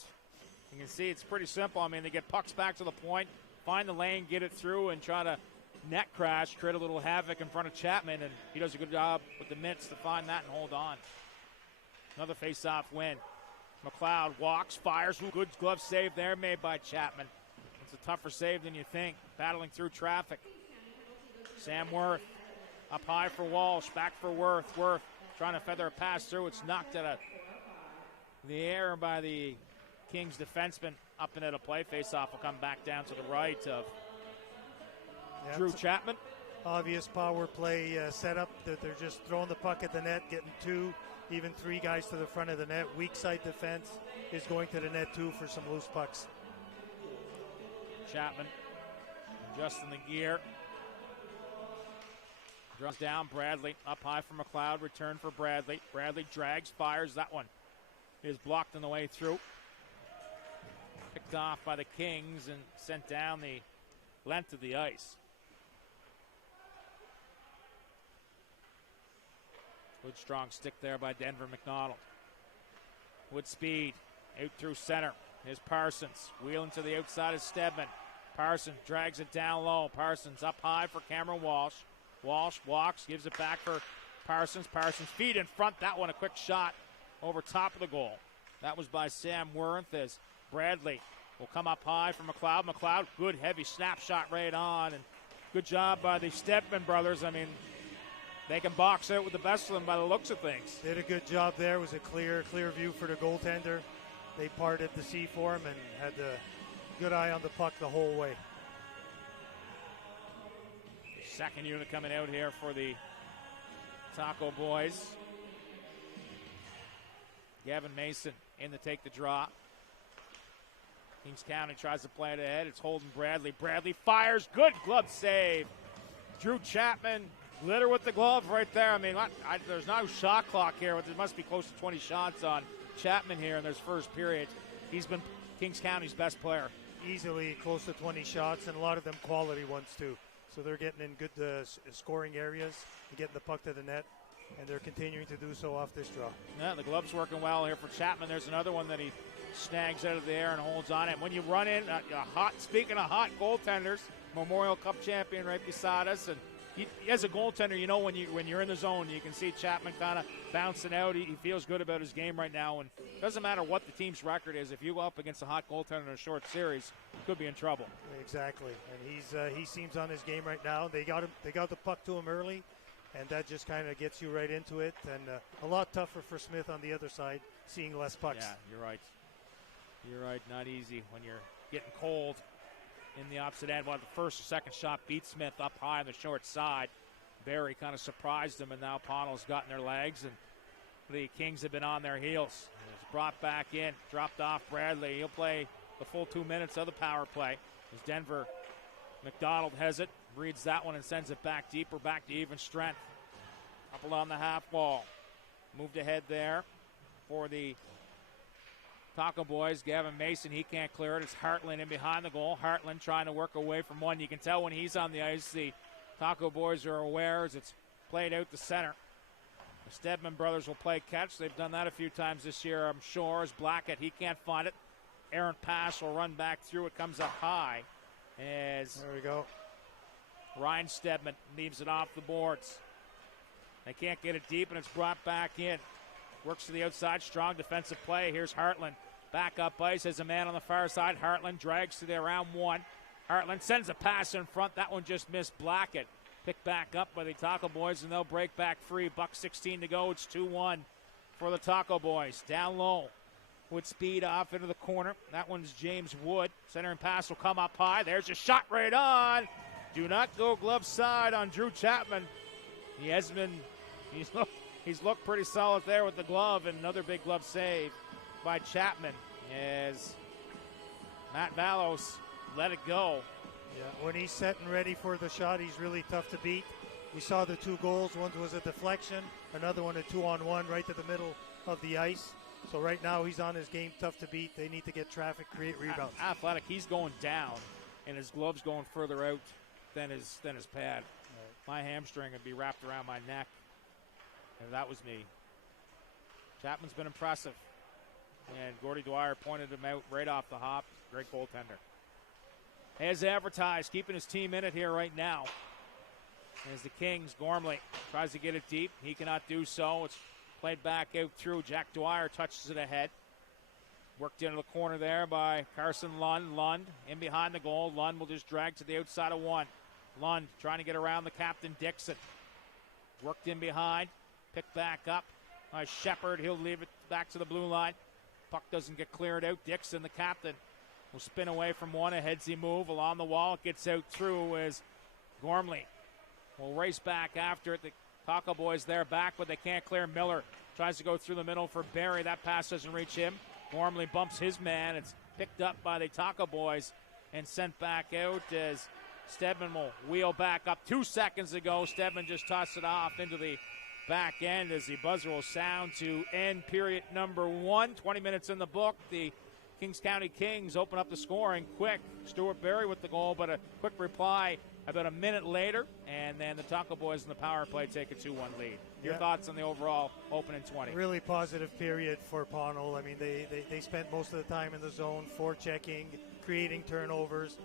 You can see it's pretty simple. I mean, they get pucks back to the point, find the lane, get it through, and try to net crash, create a little havoc in front of Chapman, and he does a good job with the mitts to find that and hold on. Another face-off win. McLeod walks, fires. Good glove save there made by Chapman. It's a tougher save than you think, battling through traffic. Sam Worth up high for Walsh, back for Worth. Worth trying to feather a pass through. It's knocked out of the air by the Kings defenseman up and out of play. Face-off will come back down to the right of Drew Chapman. Obvious power play setup that they're just throwing the puck at the net, getting 2, even 3 guys to the front of the net. Weak side defense is going to the net too for some loose pucks. Chapman adjusting the gear. Draws down Bradley, up high for McLeod, return for Bradley. Bradley drags, fires, that one is blocked on the way through. Picked off by the Kings and sent down the length of the ice. Good strong stick there by Denver McDonald. With speed, out through center. Here's Parsons, wheeling to the outside of Stedman. Parsons drags it down low. Parsons up high for Cameron Walsh. Walsh walks, gives it back for Parsons. Parsons feet in front. That one a quick shot over top of the goal. That was by Sam Worth as Bradley will come up high for McLeod. McLeod, good heavy snapshot right on. And good job by the Stedman brothers. I mean, they can box out with the best of them by the looks of things. Did a good job there. It was a clear view for the goaltender. They parted the sea for him and had a good eye on the puck the whole way. Second unit coming out here for the Taco Boys. Gavin Mason in to take the draw. Kings County tries to play it ahead. It's Holden Bradley. Bradley fires. Good glove save. Drew Chapman, glitter with the glove right there. I mean, there's no shot clock here, but there must be close to 20 shots on Chapman here in this first period. He's been Kings County's best player. Easily close to 20 shots, and a lot of them quality ones too. So they're getting in good scoring areas and getting the puck to the net, and they're continuing to do so off this draw. Yeah, the glove's working well here for Chapman. There's another one that he snags out of the air and holds on it. When you run in, speaking of hot goaltenders, Memorial Cup champion right beside us, and as a goaltender, you know when you're in the zone, you can see Chapman kind of bouncing out. He feels good about his game right now, and it doesn't matter what the team's record is. If you go up against a hot goaltender in a short series, you could be in trouble. Exactly, and he seems on his game right now. They got the puck to him early, and that just kind of gets you right into it. And a lot tougher for Smith on the other side, seeing less pucks. Yeah, you're right. You're right. Not easy when you're getting cold. In the opposite end, the first or second shot beat Smith up high on the short side. Barry kind of surprised him, and now Pownell's gotten their legs, and the Kings have been on their heels. It's brought back in, dropped off Bradley. He'll play the full 2 minutes of the power play. As Denver McDonald has it, reads that one and sends it back deeper, back to even strength. Up along the half wall. Moved ahead there for the Taco Boys. Gavin Mason, he can't clear it. It's Hartland in behind the goal. Hartland trying to work away from one. You can tell when he's on the ice, the Taco Boys are aware as it's played out the center. The Stedman brothers will play catch. They've done that a few times this year, I'm sure. As Blackett, he can't find it. Errant pass will run back through. It comes up high. As there we go. Ryan Stedman leaves it off the boards. They can't get it deep, and it's brought back in. Works to the outside. Strong defensive play. Here's Hartland. Back up ice. Has a man on the far side. Hartland drags to the around one. Hartland sends a pass in front. That one just missed Blackett. Picked back up by the Taco Boys, and they'll break back free. $1:16 to go. It's 2-1 for the Taco Boys. Down low with speed off into the corner. That one's James Wood. Centering pass will come up high. There's a shot right on. Do not go glove side on Drew Chapman. He's looked pretty solid there with the glove, and another big glove save by Chapman as Matt Vallos let it go. Yeah, when he's set and ready for the shot, he's really tough to beat. We saw the 2 goals. One was a deflection, another one a 2-on-1 right to the middle of the ice. So right now he's on his game, tough to beat. They need to get traffic, create rebounds. Athletic, he's going down, and his glove's going further out than his pad. Right. My hamstring would be wrapped around my neck if that was me. Chapman's been impressive. And Gordy Dwyer pointed him out right off the hop. Great goaltender. As advertised, keeping his team in it here right now. As the Kings, Gormley tries to get it deep. He cannot do so. It's played back out through. Jack Dwyer touches it ahead. Worked into the corner there by Carson Lund. Lund in behind the goal. Lund will just drag to the outside of one. Lund trying to get around the captain, Dixon. Worked in behind. Picked back up by Shepard. He'll leave it back to the blue line. Puck doesn't get cleared out. Dixon, the captain, will spin away from one. A headsy move along the wall. It gets out through as Gormley will race back after it. The Taco Boys there back, but they can't clear. Miller tries to go through the middle for Barry. That pass doesn't reach him. Gormley bumps his man. It's picked up by the Taco Boys and sent back out as Stedman will wheel back up. 2 seconds ago, Stedman just tossed it off into the back end as the buzzer will sound to end period number 1. 20 minutes in the book. The Kings County Kings open up the scoring quick. Stuart Barry with the goal, but a quick reply about a minute later, and then the Taco Boys in the power play take a 2-1 lead. Your thoughts on the overall opening 20? Really positive period for Pownell. I mean, they spent most of the time in the zone, forechecking, creating turnovers.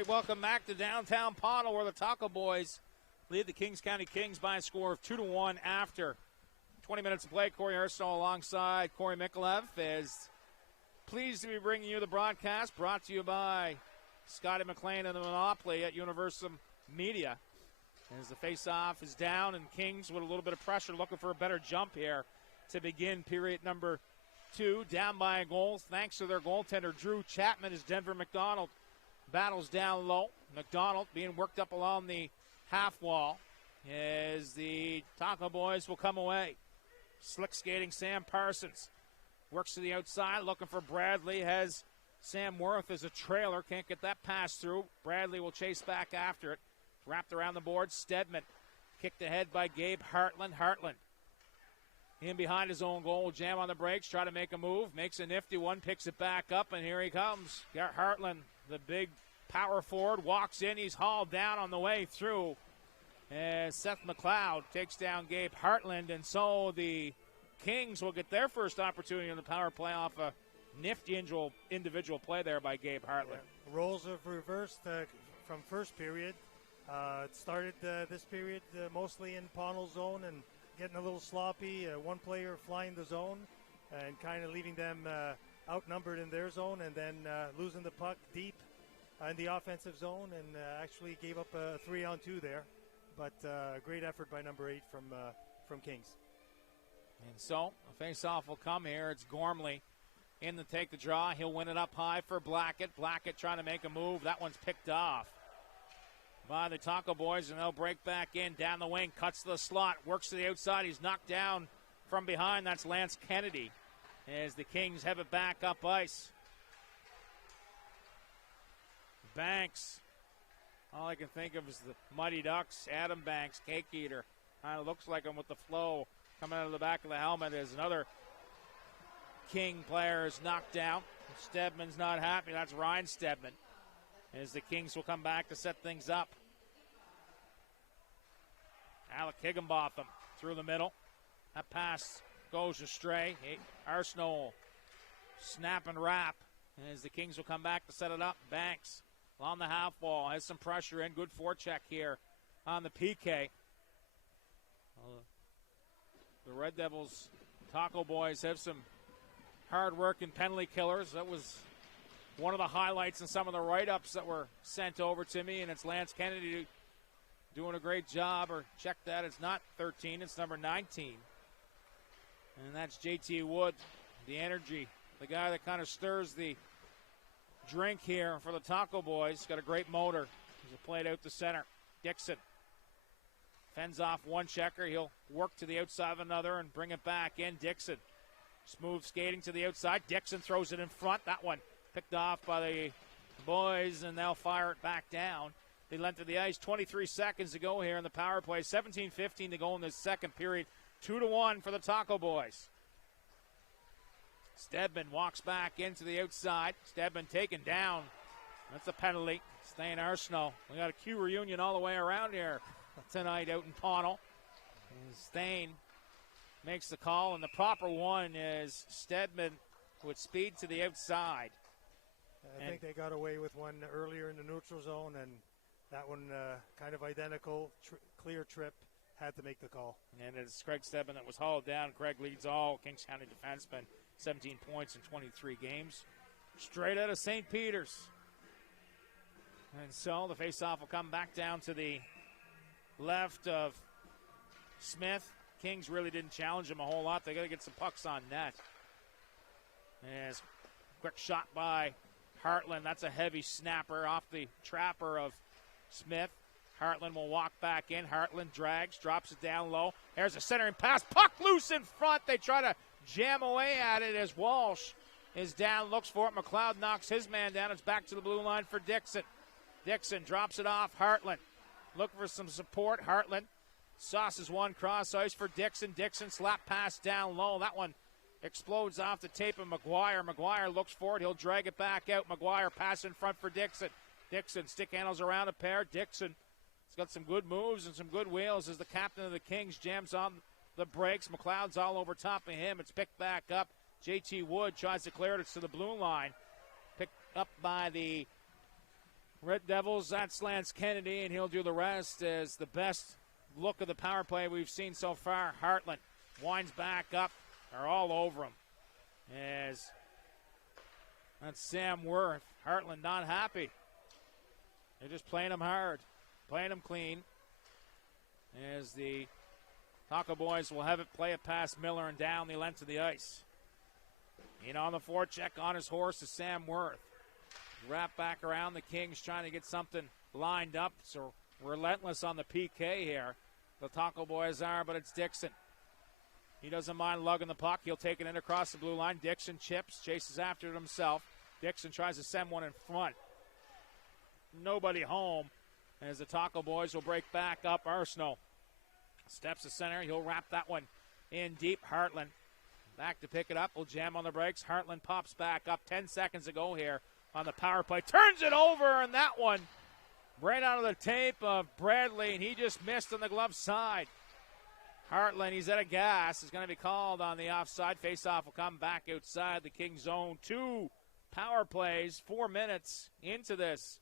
right, welcome back to downtown Pownal, where the Taco Boys lead the Kings County Kings by a score of 2-1 after 20 minutes of play. Corey Arsenault alongside Corey Mikulev is pleased to be bringing you the broadcast, brought to you by Scotty McLean and the Monopoly at Universum Media. As the face-off is down, and Kings with a little bit of pressure, looking for a better jump here to begin period number 2. Down by a goal thanks to their goaltender, Drew Chapman, as Denver McDonald battles down low. McDonald being worked up along the half wall as the Taco Boys will come away. Slick skating Sam Parsons. Works to the outside, looking for Bradley. Has Sam Worth as a trailer. Can't get that pass through. Bradley will chase back after it. Wrapped around the board. Stedman kicked ahead by Gabe Hartland. Hartland in behind his own goal. Will jam on the brakes. Try to make a move. Makes a nifty one. Picks it back up, and here he comes. Hartland, the big power forward, walks in. He's hauled down on the way through. As Seth McLeod takes down Gabe Hartland, and so the Kings will get their first opportunity on the power play off a nifty individual play there by Gabe Hartland. Yeah. Roles have reversed from first period. It started this period mostly in Pownal's zone and getting a little sloppy. One player flying the zone and kind of leaving them outnumbered in their zone, and then losing the puck deep in the offensive zone, and actually gave up a 3-on-2 there. But a great effort by number 8 from Kings. And so a face-off will come here. It's Gormley in to take the draw. He'll win it up high for Blackett. Blackett trying to make a move. That one's picked off by the Taco Boys, and they'll break back in down the wing. Cuts to the slot. Works to the outside. He's knocked down from behind. That's Lance Kennedy as the Kings have it back up ice. Banks. All I can think of is the Mighty Ducks. Adam Banks, cake eater. Kind of looks like him with the flow coming out of the back of the helmet as another King player is knocked down. Stedman's not happy. That's Ryan Stedman. As the Kings will come back to set things up. Alec Higginbotham through the middle. That pass goes astray. Arsenault snap and wrap. As the Kings will come back to set it up. Banks on the half wall, has some pressure in. Good forecheck here on the PK. The Red Devils, Taco Boys have some hard-working penalty killers. That was one of the highlights in some of the write-ups that were sent over to me, and it's Lance Kennedy doing a great job. Or check that, it's not 13, it's number 19. And that's JT Wood, the energy, the guy that kind of stirs the drink here for the Taco Boys. Got a great motor. He's played out the center. Dixon fends off one checker. He'll work to the outside of another and bring it back in. Dixon, smooth skating to the outside. Dixon throws it in front. That one picked off by the Boys, and they'll fire it back down. The length of the ice, 23 seconds to go here in the power play. 17-15 to go in this second period. 2-1 for the Taco Boys. Stedman walks back into the outside. Stedman taken down. That's a penalty. Stain Arsenault. We got a Q reunion all the way around here tonight out in Pownal. Stain makes the call, and the proper one is Stedman with speed to the outside. I think they got away with one earlier in the neutral zone, and that one kind of identical, clear trip, had to make the call. And it's Craig Stedman that was hauled down. Craig leads all Kings County defensemen. 17 points in 23 games. Straight out of St. Peter's. And so the faceoff will come back down to the left of Smith. Kings really didn't challenge him a whole lot. They got to get some pucks on net. As quick shot by Hartland. That's a heavy snapper off the trapper of Smith. Hartland will walk back in. Hartland drags, drops it down low. There's a centering pass. Puck loose in front. They try to jam away at it as Walsh is down, looks for it. McLeod knocks his man down. It's back to the blue line for Dixon. Dixon drops it off. Hartland looking for some support. Hartland sauces one cross ice for Dixon. Dixon slap pass down low. That one explodes off the tape of McGuire. McGuire looks for it. He'll drag it back out. McGuire pass in front for Dixon. Dixon stick handles around a pair. Dixon has got some good moves and some good wheels as the captain of the Kings jams on the brakes. McLeod's all over top of him. It's picked back up. JT Wood tries to clear it. It's to the blue line. Picked up by the Red Devils, that's Lance Kennedy, and he'll do the rest as the best look of the power play we've seen so far. Hartland winds back up. They're all over him. As that's Sam Worth. Hartland not happy. They're just playing him hard, playing him clean. As the Taco Boys will have it play it past Miller and down the length of the ice. In on the forecheck on his horse is Sam Worth. Wrap back around. The Kings trying to get something lined up. So relentless on the PK here. The Taco Boys are, but it's Dixon. He doesn't mind lugging the puck. He'll take it in across the blue line. Dixon chips, chases after it himself. Dixon tries to send one in front. Nobody home as the Taco Boys will break back up. Arsenault steps to center. He'll wrap that one in deep. Hartland back to pick it up. Will jam on the brakes. Hartland pops back up 10 seconds ago here on the power play. Turns it over, and that one right out of the tape of Bradley, and he just missed on the glove side. Hartland, he's out of gas, is going to be called on the offside. Face-off will come back outside the Kings zone. 2 power plays, 4 minutes into this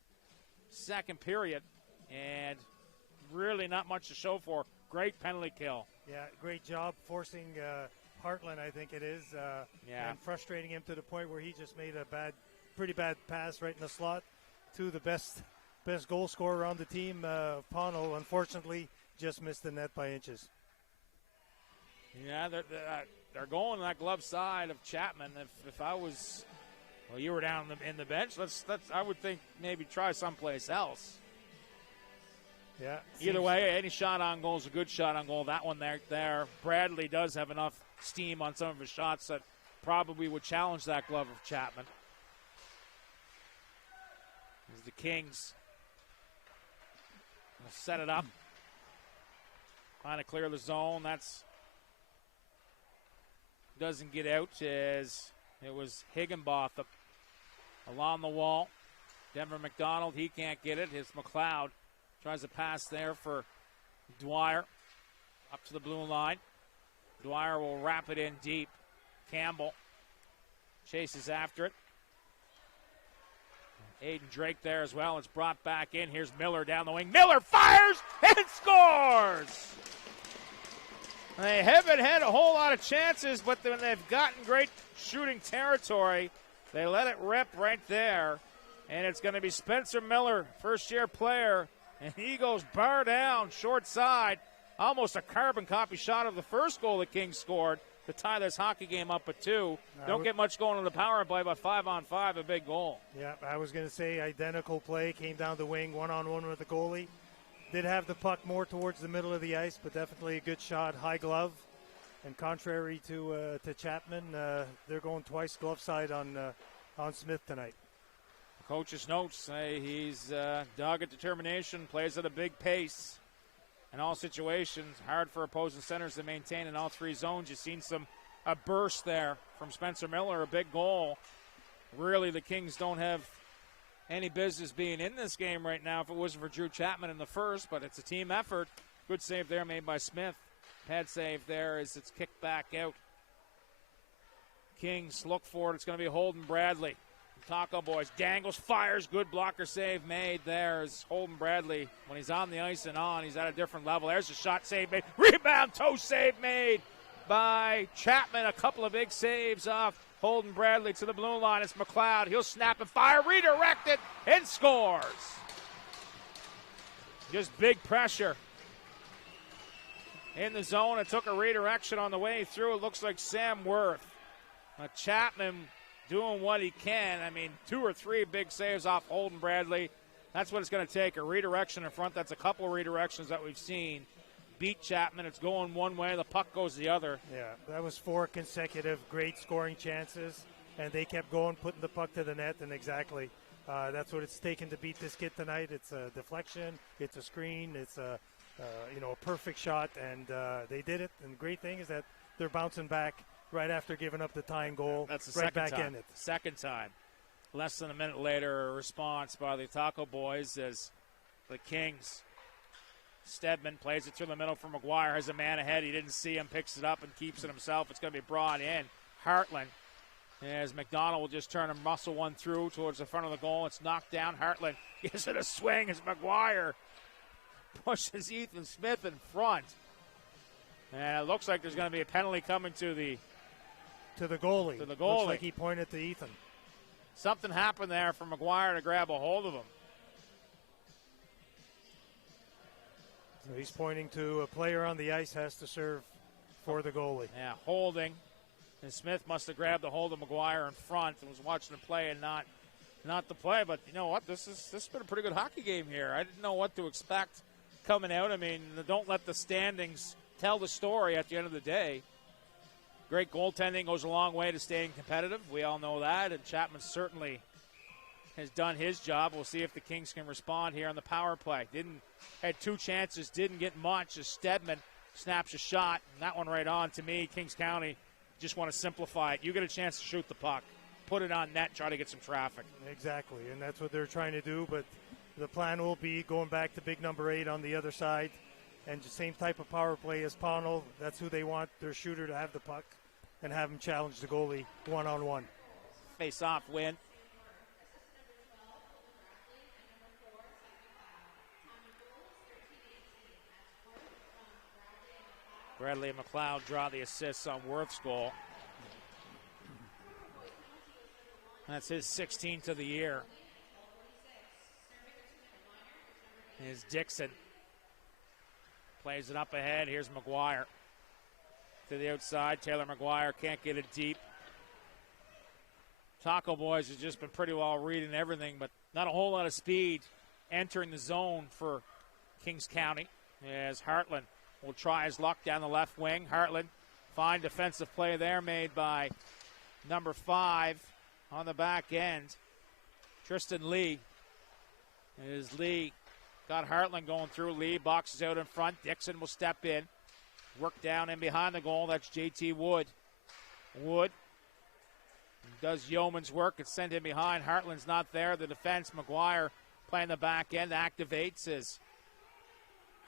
second period, and really not much to show for. Great penalty kill. Yeah, great job forcing Hartland, I think it is, and frustrating him to the point where he just made a pretty bad pass right in the slot to the best goal scorer on the team, Pono. Unfortunately, just missed the net by inches. Yeah, they're going that glove side of Chapman. If I was, well, you were down in the bench. I would think maybe try someplace else. Yeah. Either way, any shot on goal is a good shot on goal. That one there. Bradley does have enough steam on some of his shots that probably would challenge that glove of Chapman. As the Kings will set it up, trying to clear the zone. That's doesn't get out as it was Higginbotham along the wall. Denver McDonald, he can't get it. It's McLeod tries to pass there for Dwyer up to the blue line. Dwyer will wrap it in deep. Campbell chases after it. Aiden Drake there as well. It's brought back in. Here's Miller down the wing. Miller fires and scores! They haven't had a whole lot of chances, but when they've gotten great shooting territory, they let it rip right there. And it's going to be Spencer Miller, first-year player, and he goes bar down, short side. Almost a carbon copy shot of the first goal the Kings scored to tie this hockey game up at 2. Don't get much going on the power play, but 5-on-5, a big goal. Yeah, I was going to say identical play. Came down the wing, one-on-one with the goalie. Did have the puck more towards the middle of the ice, but definitely a good shot, high glove. And contrary to Chapman, they're going twice glove side on Smith tonight. Coach's notes say he's dogged determination, plays at a big pace. In all situations, hard for opposing centers to maintain in all 3 zones. You've seen a burst there from Spencer Miller, a big goal. Really, the Kings don't have any business being in this game right now if it wasn't for Drew Chapman in the first, but it's a team effort. Good save there made by Smith. Pad save there as it's kicked back out. Kings look for it. It's going to be Holden Bradley. Taco Boys dangles, fires, good blocker save made. There's Holden Bradley. When he's on the ice and on, he's at a different level. There's a shot save made. Rebound, toe save made by Chapman. A couple of big saves off Holden Bradley to the blue line. It's McLeod. He'll snap and fire, redirect it, and scores. Just big pressure in the zone. It took a redirection on the way through. It looks like Sam Worth. Chapman doing what he can. I mean, 2 or 3 big saves off Holden Bradley. That's what it's going to take, a redirection in front. That's a couple of redirections that we've seen. Beat Chapman. It's going one way. The puck goes the other. Yeah, that was 4 consecutive great scoring chances, and they kept going, putting the puck to the net, and exactly that's what it's taken to beat this kid tonight. It's a deflection. It's a screen. It's a perfect shot, and they did it. And the great thing is that they're bouncing back right after giving up the tying goal. That's the right second back time. in it. Second time. Less than a minute later, a response by the Taco Boys as the Kings. Stedman plays it through the middle for McGuire. Has a man ahead. He didn't see him. Picks it up and keeps it himself. It's going to be brought in. Hartland As McDonald will just turn and muscle one through towards the front of the goal. It's knocked down. Hartland gives it a swing as McGuire pushes Ethan Smith in front. And it looks like there's going to be a penalty coming to the goalie. Looks like he pointed to Ethan. Something happened there for McGuire to grab a hold of him. So he's pointing to a player on the ice has to serve for the goalie. Yeah, holding. And Smith must have grabbed a hold of McGuire in front and was watching the play and not the play. But you know what? This has been a pretty good hockey game here. I didn't know what to expect coming out. I mean, don't let the standings tell the story at the end of the day. Great goaltending goes a long way to staying competitive. We all know that, and Chapman certainly has done his job. We'll see if the Kings can respond here on the power play. Had two chances, didn't get much as Stedman snaps a shot, and that one right on. To me, Kings County just want to simplify it. You get a chance to shoot the puck, put it on net, try to get some traffic. Exactly, and that's what they're trying to do, but the plan will be going back to big number 8 on the other side, and the same type of power play as Pownell. That's who they want, their shooter, to have the puck and have him challenge the goalie one-on-one. Face-off win. Bradley and McLeod draw the assists on Worth's goal. That's his 16th of the year. Here's Dixon. Plays it up ahead. Here's McGuire. To the outside. Taylor McGuire can't get it deep. Taco Boys has just been pretty well reading everything, but not a whole lot of speed entering the zone for Kings County. As Hartland will try his luck down the left wing. Hartland, fine defensive play there made by number 5 on the back end. Tristan Lee. As Lee got Hartland going through. Lee boxes out in front. Dixon will step in. Work down in behind the goal. That's J.T. Wood. Wood does yeoman's work and send him behind. Hartland's not there. The defense, McGuire playing the back end, activates as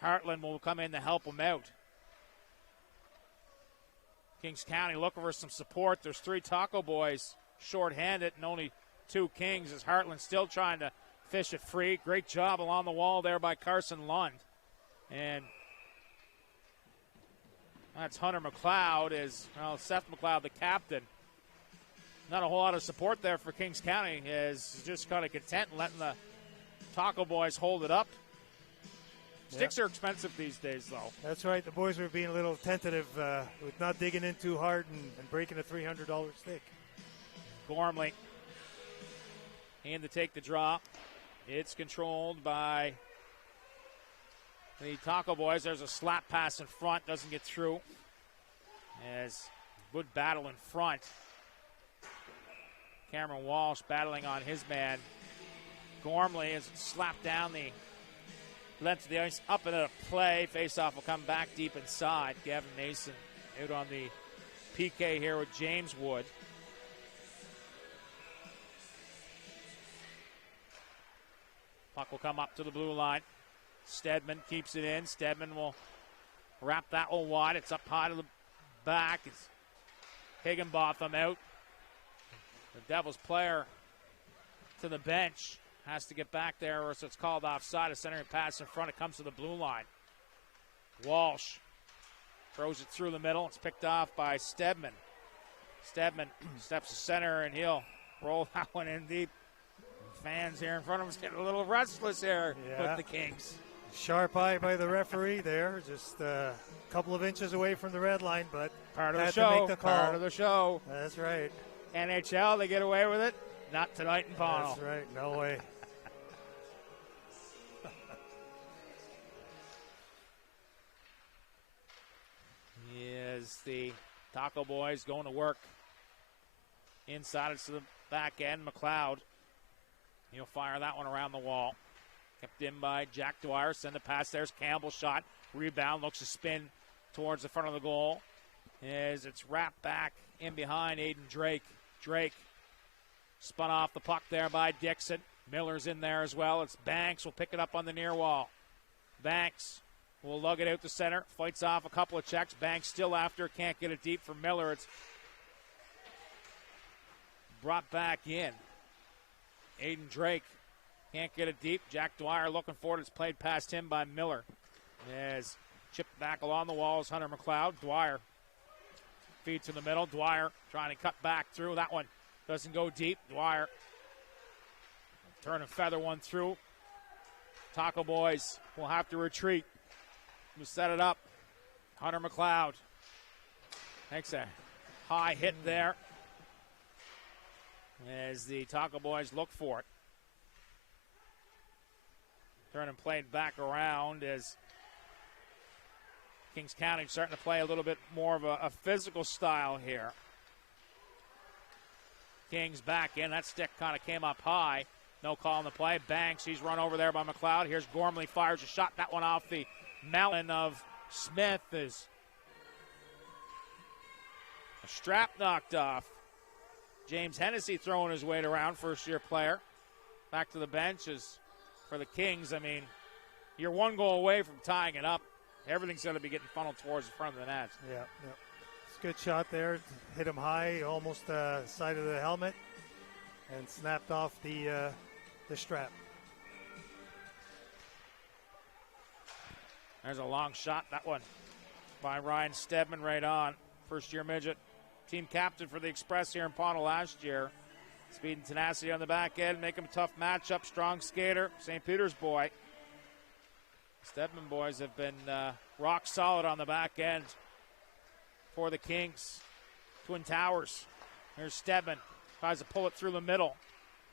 Hartland will come in to help him out. Kings County looking for some support. There's 3 Taco Boys shorthanded and only 2 Kings as Hartland still trying to fish it free. Great job along the wall there by Carson Lund. And that's Hunter McLeod, Seth McLeod, the captain. Not a whole lot of support there for Kings County, is just kind of content letting the Taco Boys hold it up. Sticks are expensive these days, though. That's right. The boys were being a little tentative with not digging in too hard and breaking a $300 stick. Gormley in to take the drop. It's controlled by the Taco Boys. There's a slap pass in front. Doesn't get through. As good battle in front. Cameron Walsh battling on his man. Gormley is slapped down the length of the ice, up into the play. Face-off will come back deep inside. Gavin Mason out on the PK here with James Wood. Puck will come up to the blue line. Stedman keeps it in. Stedman will wrap that one wide. It's up high to the back. It's Higginbotham out. The Devils player to the bench. Has to get back there or so it's called offside. A centering pass in front. It comes to the blue line. Walsh throws it through the middle. It's picked off by Stedman. Stedman steps to center and he'll roll that one in deep. Fans here in front of us getting a little restless here with the Kings. Sharp eye by the referee there. Just a couple of inches away from the red line, but part of the had show. to make the call. Part of the show. That's right. NHL, they get away with it. Not tonight in Pownell. That's right. No way. Is the Taco Boys going to work inside to the back end. McLeod, he'll fire that one around the wall. Kept in by Jack Dwyer. Send a pass. There's Campbell's shot. Rebound. Looks to spin towards the front of the goal. As it's wrapped back in behind Aiden Drake. Drake spun off the puck there by Dixon. Miller's in there as well. It's Banks will pick it up on the near wall. Banks will lug it out the center. Fights off a couple of checks. Banks still after. Can't get it deep for Miller. It's brought back in. Aiden Drake can't get it deep. Jack Dwyer looking for it. It's played past him by Miller. As chipped back along the walls, Hunter McLeod. Dwyer feeds to the middle. Dwyer trying to cut back through. That one doesn't go deep. Dwyer turn and feather one through. Taco Boys will have to retreat. We'll set it up. Hunter McLeod takes a high hit there as the Taco Boys look for it. Turn and played back around as Kings County starting to play a little bit more of a physical style here. Kings back in. That stick kind of came up high. No call on the play. Banks, he's run over there by McLeod. Here's Gormley, fires a shot. That one off the melon of Smith is a strap knocked off. James Hennessy throwing his weight around, first-year player. Back to the bench is for the Kings. I mean, you're one goal away from tying it up. Everything's going to be getting funneled towards the front of the net. Yeah. It's a good shot there. Hit him high, almost side of the helmet, and snapped off the strap. There's a long shot. That one by Ryan Stedman right on. First-year midget. Team captain for the Express here in Pownal last year. Speed and tenacity on the back end. Make him a tough matchup. Strong skater. St. Peter's boy. Stedman boys have been rock solid on the back end for the Kings. Twin Towers. Here's Stedman. Tries to pull it through the middle.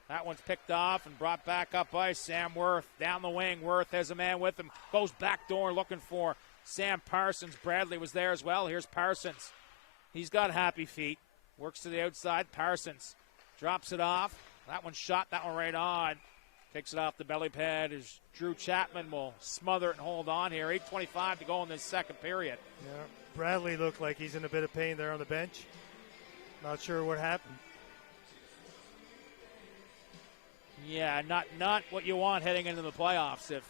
That one's picked off and brought back up by Sam Worth. Down the wing. Worth has a man with him. Goes back door looking for Sam Parsons. Bradley was there as well. Here's Parsons. He's got happy feet. Works to the outside. Parsons drops it off. That one shot. That one right on. Takes it off the belly pad as Drew Chapman will smother it and hold on here. 8:25 to go in this second period. Yeah, Bradley looked like he's in a bit of pain there on the bench. Not sure what happened. Yeah, not what you want heading into the playoffs. If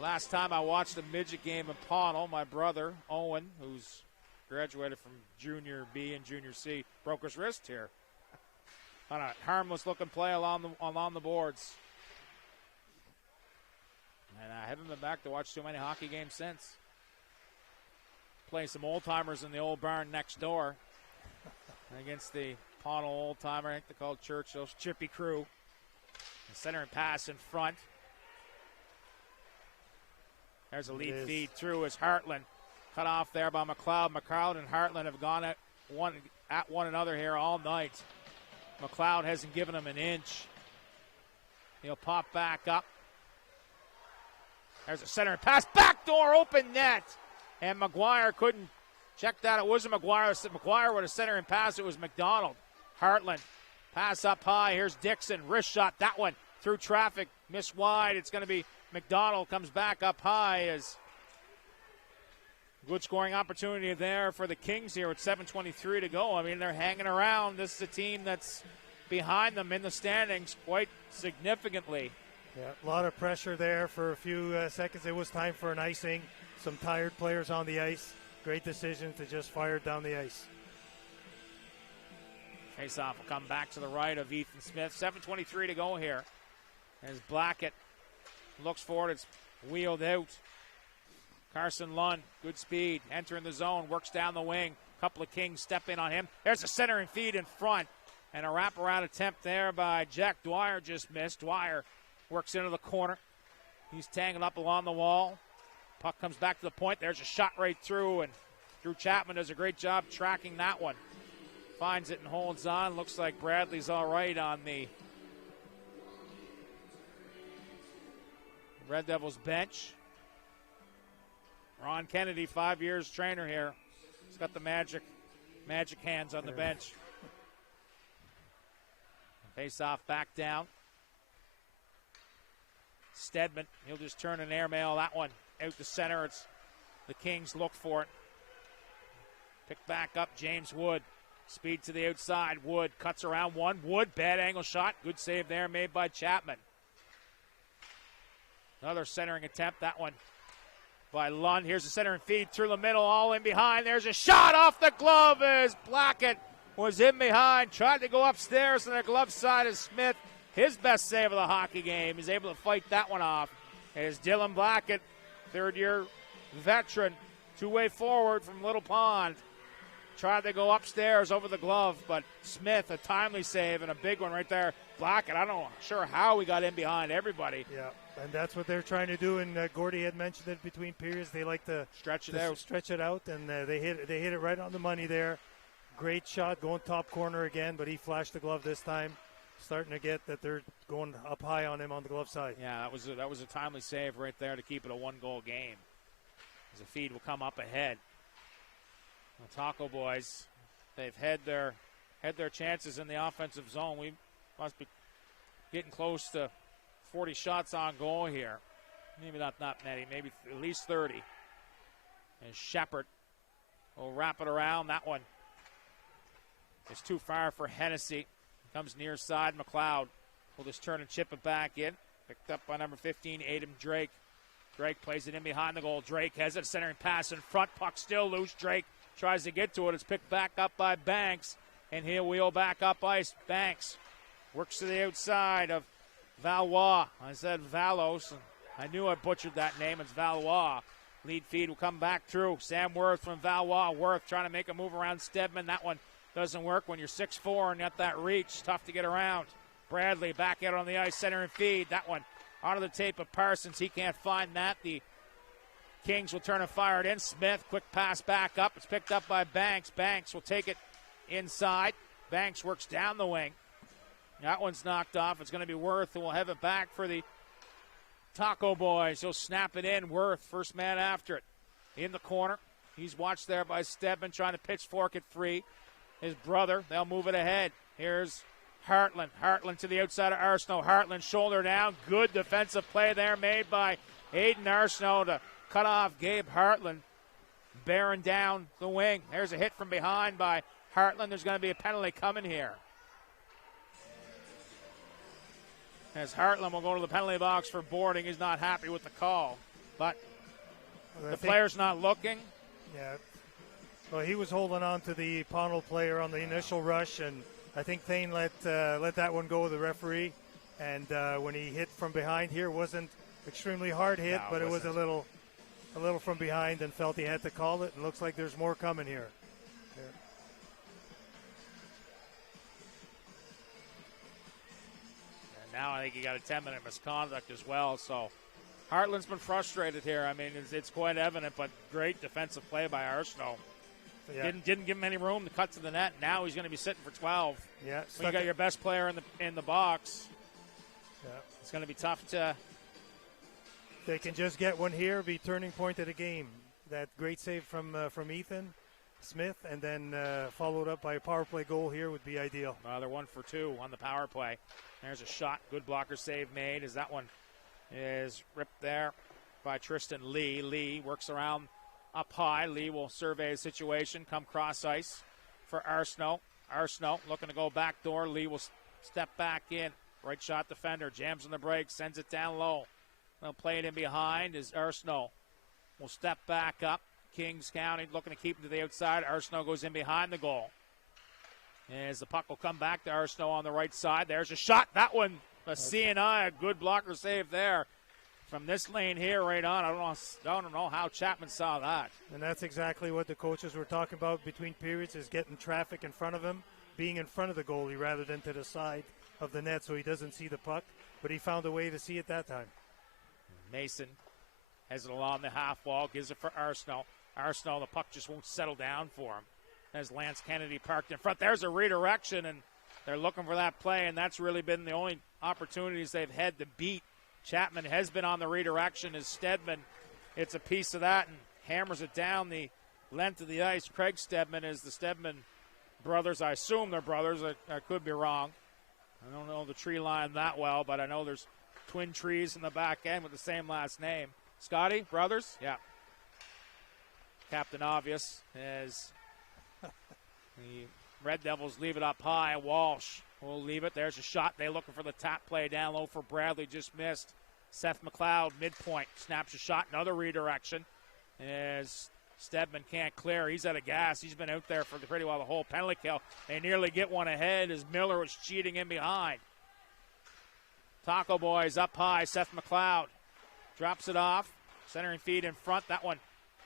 last time I watched a midget game in Pownal, my brother Owen, who's graduated from Junior B and Junior C, broke his wrist here on a harmless-looking play along the boards. And I haven't been back to watch too many hockey games since. Playing some old-timers in the old barn next door against the Pownal old-timer, I think they call it Churchill's Chippy Crew. The center and pass in front. There's a lead feed through as Hartland. Cut off there by McLeod. McLeod and Hartland have gone at one another here all night. McLeod hasn't given him an inch. He'll pop back up. There's a center and pass. Backdoor open net. And McGuire couldn't check that. It wasn't McGuire. McGuire with a center and pass. It was McDonald. Hartland. Pass up high. Here's Dixon. Wrist shot. That one through traffic. Missed wide. It's going to be McDonald. Comes back up high as good scoring opportunity there for the Kings here with 7:23 to go. I mean, they're hanging around. This is a team that's behind them in the standings quite significantly. Yeah, a lot of pressure there for a few seconds. It was time for an icing. Some tired players on the ice. Great decision to just fire down the ice. Faceoff will come back to the right of Ethan Smith. 7:23 to go here. As Blackett looks for it, it's wheeled out. Carson Lund, good speed, entering the zone, works down the wing. Couple of Kings step in on him. There's a center and feed in front. And a wraparound attempt there by Jack Dwyer just missed. Dwyer works into the corner. He's tangled up along the wall. Puck comes back to the point. There's a shot right through, and Drew Chapman does a great job tracking that one. Finds it and holds on. Looks like Bradley's all right on the Red Devils bench. Ron Kennedy, 5 years trainer here. He's got the magic hands on the bench. Face off back down. Stedman, he'll just turn an airmail. That one out the center. It's the Kings look for it. Pick back up James Wood. Speed to the outside. Wood cuts around one. Wood, bad angle shot. Good save there made by Chapman. Another centering attempt. That one by Lund. Here's the center and feed through the middle, all in behind. There's a shot off the glove as Blackett was in behind, tried to go upstairs on the glove side of Smith. His best save of the hockey game. He's able to fight that one off. As Dylan Blackett, third-year veteran, two-way forward from Little Pond, tried to go upstairs over the glove, but Smith, a timely save and a big one right there. Blackett, I don't know, sure how he got in behind everybody. Yeah, and that's what they're trying to do. And Gordy had mentioned it between periods. They like to stretch it out, and they hit it right on the money there. Great shot, going top corner again, but he flashed the glove this time. Starting to get that they're going up high on him on the glove side. Yeah, that was a timely save right there to keep it a one-goal game. As the feed will come up ahead. The Taco Boys, they've had their chances in the offensive zone. We must be getting close to 40 shots on goal here. Maybe not many, maybe at least 30. And Shepard will wrap it around. That one is too far for Hennessy. Comes near side. McLeod will just turn and chip it back in. Picked up by number 15, Adam Drake. Drake plays it in behind the goal. Drake has it, centering pass in front. Puck still loose. Drake tries to get to it. It's picked back up by Banks. And he'll wheel back up ice. Banks works to the outside of Valois. I said Valos. I knew I butchered that name. It's Valois. Lead feed will come back through. Sam Worth from Valois. Worth trying to make a move around Stedman. That one doesn't work when you're 6'4" and got that reach. Tough to get around. Bradley back out on the ice, center and feed. That one onto the tape of Parsons. He can't find that. The Kings will turn and fire it in. Smith, quick pass back up. It's picked up by Banks. Banks will take it inside. Banks works down the wing. That one's knocked off. It's going to be Worth who will have it back for the Taco Boys. He'll snap it in. Worth, first man after it. In the corner. He's watched there by Stedman trying to pitchfork it free. His brother, they'll move it ahead. Here's Hartland. Hartland to the outside of Arsenault. Hartland shoulder down. Good defensive play there made by Aiden Arsenault to cut off Gabe Hartland. Bearing down the wing. There's a hit from behind by Hartland. There's going to be a penalty coming here. As Hartland will go to the penalty box for boarding. He's not happy with the call. But the player's not looking. Yeah. Well, he was holding on to the Pownell player on the initial rush, and I think Thane let that one go with the referee. And when he hit from behind here, wasn't extremely hard hit, but it was a little from behind, and felt he had to call it. And looks like there's more coming here. And now I think he got a 10-minute misconduct as well. So Hartland's been frustrated here. I mean, it's quite evident, but great defensive play by Arsenault. Yeah. Didn't give him any room to cut to the net. Now he's going to be sitting for 12. Yeah, when you got your best player in the box, yeah, it's going to be tough to. They can just get one here, be turning point of the game. That great save from Ethan Smith, and then followed up by a power play goal here would be ideal. They're 1 for 2 on the power play. There's a shot, good blocker save made. As that one is ripped there by Tristan Lee. Lee works around. Up high, Lee will survey the situation, come cross ice for Arsenault. Arsenault looking to go back door. Lee will step back in. Right shot defender, jams on the brakes, sends it down low. They'll play it in behind as Arsenault will step back up. Kings County looking to keep him to the outside. Arsenault goes in behind the goal. As the puck will come back to Arsenault on the right side. There's a shot. That one, a CNI, a good blocker save there. From this lane here right on, I don't know how Chapman saw that. And that's exactly what the coaches were talking about between periods, is getting traffic in front of him, being in front of the goalie rather than to the side of the net so he doesn't see the puck. But he found a way to see it that time. Mason has it along the half wall, gives it for Arsenault. Arsenault, the puck just won't settle down for him. As Lance Kennedy parked in front. There's a redirection, and they're looking for that play, and that's really been the only opportunities they've had to beat. Chapman has been on the redirection as Stedman. It's a piece of that and hammers it down the length of the ice. Craig Stedman is the Stedman brothers. I assume they're brothers. I could be wrong. I don't know the tree line that well, but I know there's twin trees in the back end with the same last name. Scotty, brothers? Yeah. Captain Obvious as the Red Devils leave it up high. Walsh will leave it. There's a shot. They're looking for the tap play down low for Bradley. Just missed. Seth McLeod, midpoint, snaps a shot. Another redirection as Stedman can't clear. He's out of gas. He's been out there for pretty well the whole penalty kill. They nearly get one ahead as Miller was cheating in behind. Taco Boys up high. Seth McLeod drops it off. Centering feed in front. That one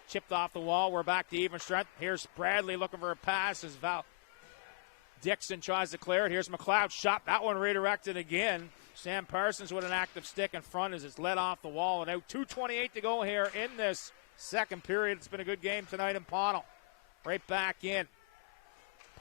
chipped off the wall. We're back to even strength. Here's Bradley looking for a pass as Val Dixon tries to clear it. Here's McLeod. Shot. That one redirected again. Sam Parsons with an active stick in front as it's led off the wall. And out 2:28 to go here in this second period. It's been a good game tonight in Pownal. Right back in.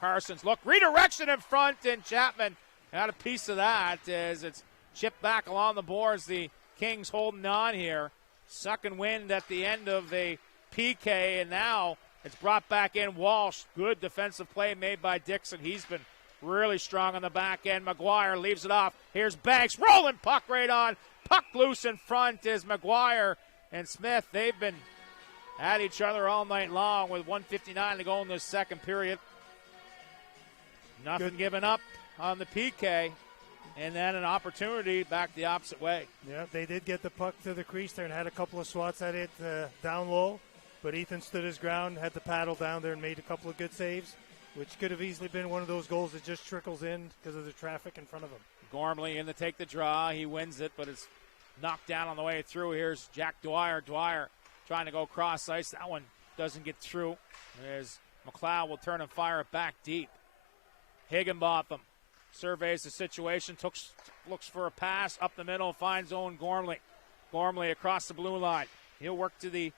Parsons, look, redirection in front, and Chapman got a piece of that as it's chipped back along the boards. The Kings holding on here. Sucking wind at the end of the PK, and now it's brought back in. Walsh, good defensive play made by Dixon. He's been really strong on the back end. McGuire leaves it off. Here's Banks, rolling puck right on. Puck loose in front is McGuire and Smith. They've been at each other all night long with 1:59 to go in this second period. Nothing given up on the PK, and then an opportunity back the opposite way. Yeah, they did get the puck to the crease there and had a couple of swats at it down low, but Ethan stood his ground, had the paddle down there and made a couple of good saves, which could have easily been one of those goals that just trickles in because of the traffic in front of him. Gormley in to take the draw. He wins it, but it's knocked down on the way through. Here's Jack Dwyer. Dwyer trying to go cross ice. That one doesn't get through. As McLeod will turn and fire it back deep. Higginbotham surveys the situation, looks for a pass up the middle, finds Owen Gormley. Gormley across the blue line. He'll work to the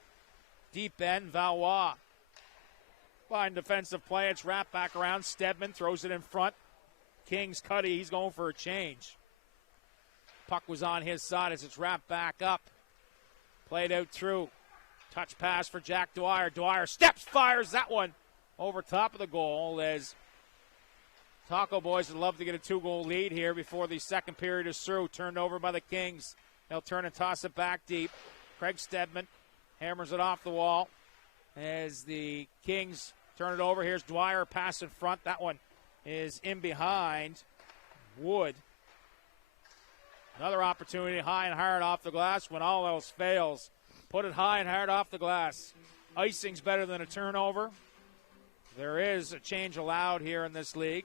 deep end. Valois. Fine defensive play. It's wrapped back around. Stedman throws it in front. King's Cuddy. He's going for a change. Puck was on his side as it's wrapped back up. Played out through. Touch pass for Jack Dwyer. Dwyer steps, fires that one over top of the goal as Taco Boys would love to get a 2-goal lead here before the second period is through. Turned over by the Kings. They'll turn and toss it back deep. Craig Stedman hammers it off the wall as the Kings turn it over. Here's Dwyer, pass in front. That one is in behind Wood. Another opportunity, high and hard off the glass when all else fails. Put it high and hard off the glass. Icing's better than a turnover. There is a change allowed here in this league.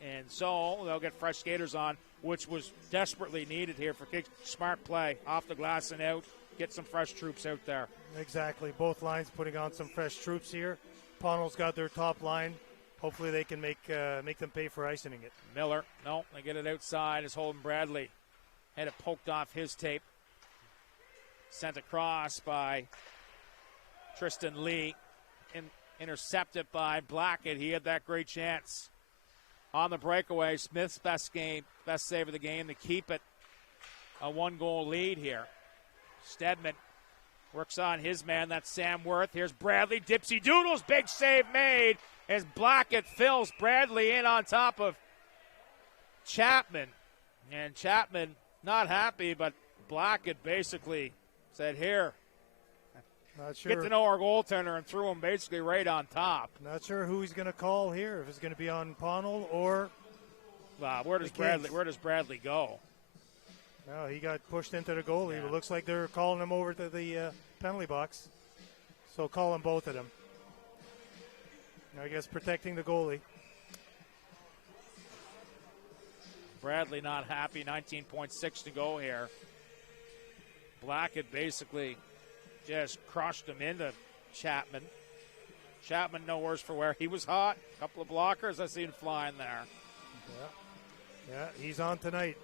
And so they'll get fresh skaters on, which was desperately needed here for Kings. Smart play off the glass and out. Get some fresh troops out there. Exactly. Both lines putting on some fresh troops here. Pownal's got their top line. Hopefully they can make them pay for icing it. Miller, no, they get it outside as Holden Bradley had it poked off his tape. Sent across by Tristan Lee. Intercepted by Blackett. He had that great chance. On the breakaway, Smith's best save of the game to keep it a 1-goal lead here. Stedman works on his man, that's Sam Worth. Here's Bradley, Dipsy Doodles, big save made as Blackett fills Bradley in on top of Chapman. And Chapman not happy, but Blackett basically said, here, not sure. Get to know our goaltender, and threw him basically right on top. Not sure who he's going to call here, if it's going to be on Pownal or where does Bradley go? No, he got pushed into the goalie. Yeah. It looks like they're calling him over to the penalty box. So call them both of them. I guess protecting the goalie. Bradley not happy. 19.6 to go here. Blackett basically just crushed him into Chapman. Chapman no worse for wear. He was hot. A couple of blockers I seen flying there. Yeah, he's on tonight.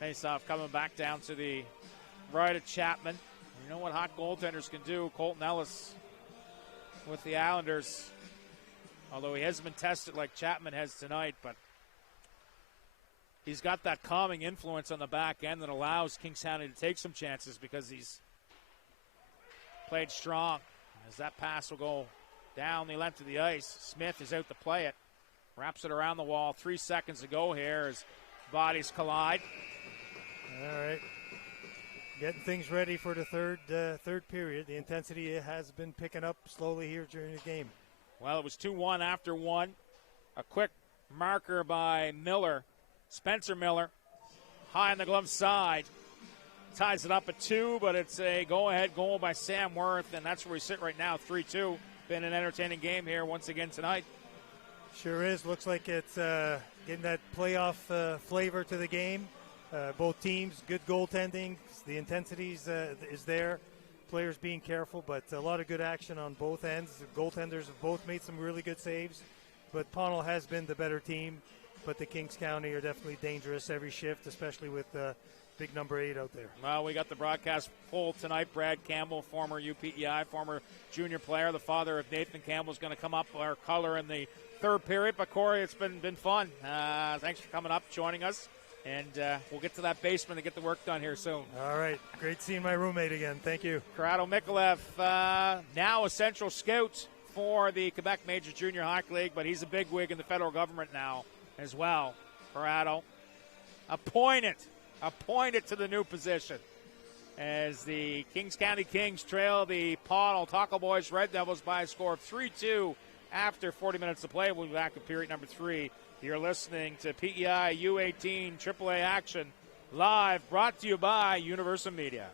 Face-off coming back down to the right of Chapman. You know what hot goaltenders can do. Colton Ellis with the Islanders. Although he hasn't been tested like Chapman has tonight, but he's got that calming influence on the back end that allows Kings County to take some chances because he's played strong. As that pass will go down the length of the ice, Smith is out to play it. Wraps it around the wall. 3 seconds to go here as bodies collide. All right. Getting things ready for the third period. The intensity has been picking up slowly here during the game. Well, it was 2-1 after one. A quick marker by Miller. Spencer Miller, high on the glove side. ties it up at 2, but it's a go-ahead goal by Sam Worth, and that's where we sit right now, 3-2. Been an entertaining game here once again tonight. Sure is. Looks like it's getting that playoff flavor to the game. Both teams, good goaltending. The intensity is there. Players being careful, but a lot of good action on both ends. The goaltenders have both made some really good saves, but Pownell has been the better team. But the Kings County are definitely dangerous every shift, especially with big number 8 out there. Well, we got the broadcast poll tonight. Brad Campbell, former UPEI, former junior player, the father of Nathan Campbell, is going to come up our color in the third period. But, Corey, it's been fun. Thanks for coming up, joining us. And we'll get to that basement and get the work done here soon. All right. Great seeing my roommate again. Thank you. Corrado Mikolev, now a central scout for the Quebec Major Junior Hockey League, but he's a bigwig in the federal government now as well. Corrado appointed to the new position as the Kings County Kings trail the Pownell Taco Boys Red Devils by a score of 3-2 after 40 minutes to play. We'll be back in period number 3. You're listening to PEI U18 AAA action live, brought to you by Universal Media.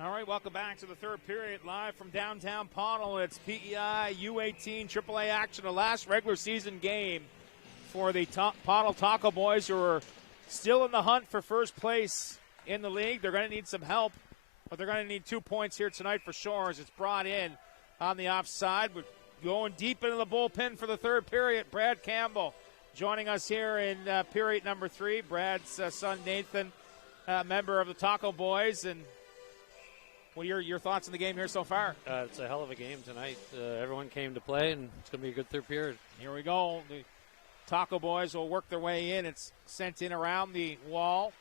All right, welcome back to the third period, live from downtown Pownal. It's PEI U18 AAA action, the last regular season game for the Pownal Taco Boys, who are still in the hunt for first place in the league. They're going to need some help, but they're going to need 2 points here tonight for sure as it's brought in on the offside. We're going deep into the bullpen for the third period. Brad Campbell joining us here in period number 3. Brad's son Nathan, member of the Taco Boys, and what are your thoughts on the game here so far? It's a hell of a game tonight. Everyone came to play, and it's going to be a good third period. Here we go. The Taco Boys will work their way in. It's sent in around the wall.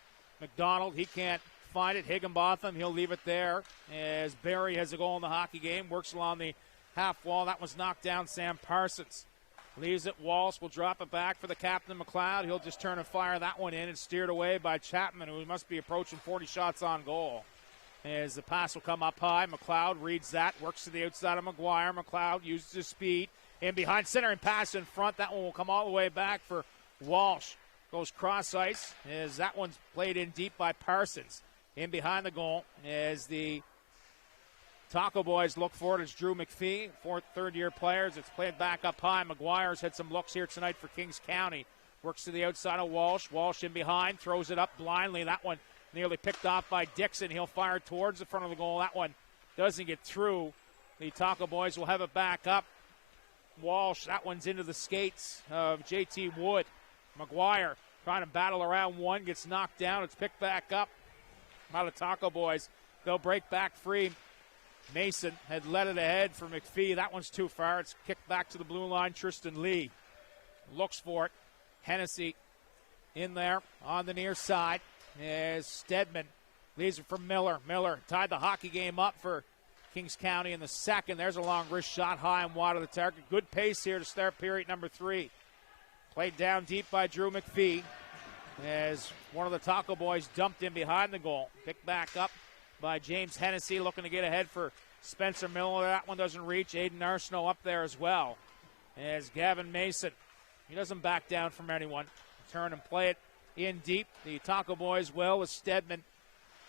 McDonald, he can't find it. Higginbotham, he'll leave it there as Barry has a goal in the hockey game. Works along the half wall. That was knocked down. Sam Parsons leaves it. Walsh will drop it back for the captain, McLeod. He'll just turn and fire that one in. It's steered away by Chapman, who must be approaching 40 shots on goal. As the pass will come up high, McLeod reads that, works to the outside of McGuire. McLeod uses his speed in behind center and pass in front. That one will come all the way back for Walsh. Goes cross ice as that one's played in deep by Parsons. In behind the goal as the Taco Boys look for it. It's Drew McPhee, third-year players. It's played back up high. McGuire's had some looks here tonight for Kings County. Works to the outside of Walsh. Walsh in behind, throws it up blindly. That one nearly picked off by Dixon. He'll fire towards the front of the goal. That one doesn't get through. The Taco Boys will have it back up. Walsh, that one's into the skates of J.T. Wood. McGuire trying to battle around one, gets knocked down. It's picked back up by the Taco Boys. They'll break back free. Mason had led it ahead for McPhee. That one's too far. It's kicked back to the blue line. Tristan Lee looks for it. Hennessy in there on the near side as Stedman leaves it from Miller. Miller tied the hockey game up for Kings County in the second. There's a long wrist shot high and wide of the target. Good pace here to start period number 3. Played down deep by Drew McPhee as one of the Taco Boys dumped in behind the goal. Picked back up by James Hennessy, looking to get ahead for Spencer Miller. That one doesn't reach. Aiden Arsenault up there as well as Gavin Mason. He doesn't back down from anyone. Turn and play it in deep. The Taco Boys will as Stedman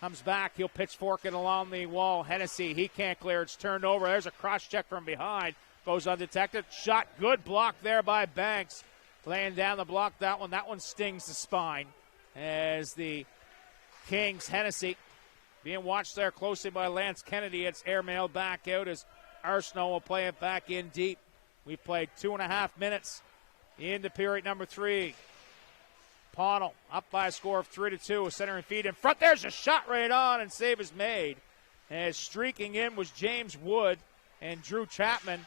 comes back. He'll pitchfork it along the wall. Hennessy, he can't clear. It's turned over. There's a cross check from behind. Goes undetected. Shot good. Block there by Banks. Laying down the block. That one stings the spine as the Kings, Hennessy, being watched there closely by Lance Kennedy. It's airmailed back out as Arsenault will play it back in deep. We've played 2.5 minutes into period number 3. Pownal up by a score of 3-2. Center and feed in front. There's a shot right on, and save is made. As streaking in was James Wood and Drew Chapman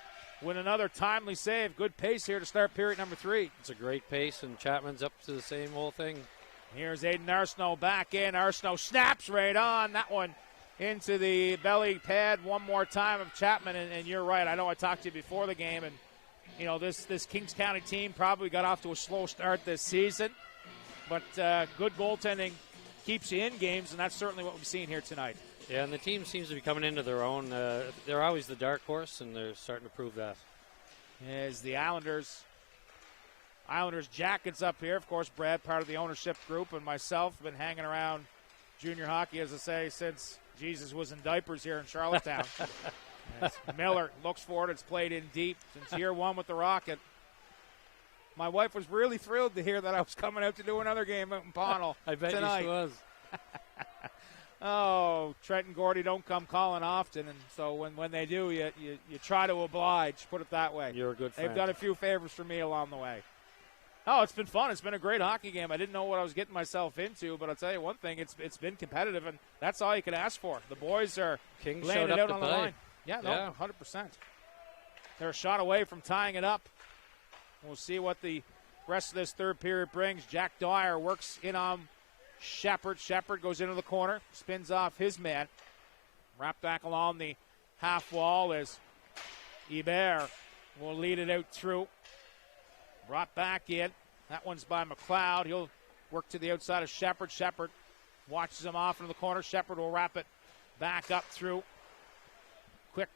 with another timely save. Good pace here to start period number 3. It's a great pace, and Chapman's up to the same old thing. Here's Aiden Arsenault back in. Arsenault snaps right on. That one into the belly pad one more time of Chapman. And you're right. I know I talked to you before the game, and you know this Kings County team probably got off to a slow start this season. But good goaltending keeps you in games, and that's certainly what we've seen here tonight. Yeah, and the team seems to be coming into their own. They're always the dark horse, and they're starting to prove that. As the Islanders jackets up here. Of course, Brad, part of the ownership group, and myself have been hanging around junior hockey, as I say, since Jesus was in diapers here in Charlottetown. As Miller looks for it. It's played in deep since year 1 with the Rocket. My wife was really thrilled to hear that I was coming out to do another game out in Pownal I bet tonight. she was. Oh, Trent and Gordy don't come calling often, and so when they do, you try to oblige, put it that way. You're a good friend. They've done a few favors for me along the way. Oh, it's been fun. It's been a great hockey game. I didn't know what I was getting myself into, but I'll tell you one thing, it's been competitive, and that's all you can ask for. The boys are Kings laying showed it up out to on the play. line. Yeah, 100%. They're a shot away from tying it up. We'll see what the rest of this third period brings. Jack Dwyer works in on Shepard. Shepard goes into the corner, spins off his man. Wrapped back along the half wall as Hebert will lead it out through. Brought back in. That one's by McLeod. He'll work to the outside of Shepard. Shepard watches him off into the corner. Shepard will wrap it back up through. Quick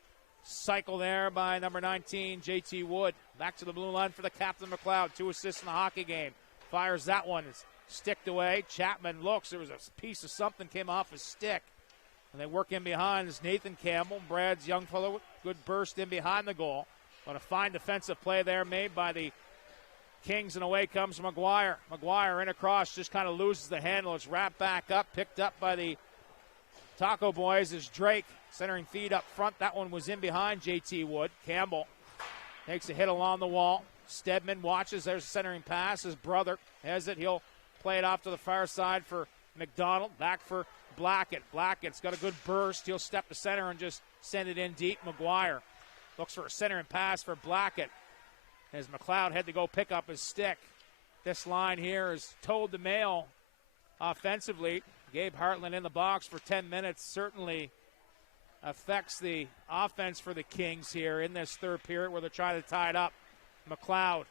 cycle there by number 19, J.T. Wood. Back to the blue line for the captain, McLeod. 2 assists in the hockey game. Fires that one. It's sticked away. Chapman looks. There was a piece of something came off his stick. And they work in behind. It's Nathan Campbell, Brad's young fellow. Good burst in behind the goal. But a fine defensive play there made by the Kings, and away comes McGuire. McGuire in across, just kind of loses the handle. It's wrapped back up, picked up by the Taco Boys is Drake. Centering feed up front. That one was in behind JT Wood. Campbell takes a hit along the wall. Stedman watches. There's a centering pass. His brother has it. He'll play it off to the far side for McDonald. Back for Blackett. Blackett's got a good burst. He'll step to center and just send it in deep. McGuire looks for a centering pass for Blackett, as McLeod had to go pick up his stick. This line here is towed the mail offensively. Gabe Hartland in the box for 10 minutes certainly affects the offense for the Kings here in this third period where they're trying to tie it up. McLeod,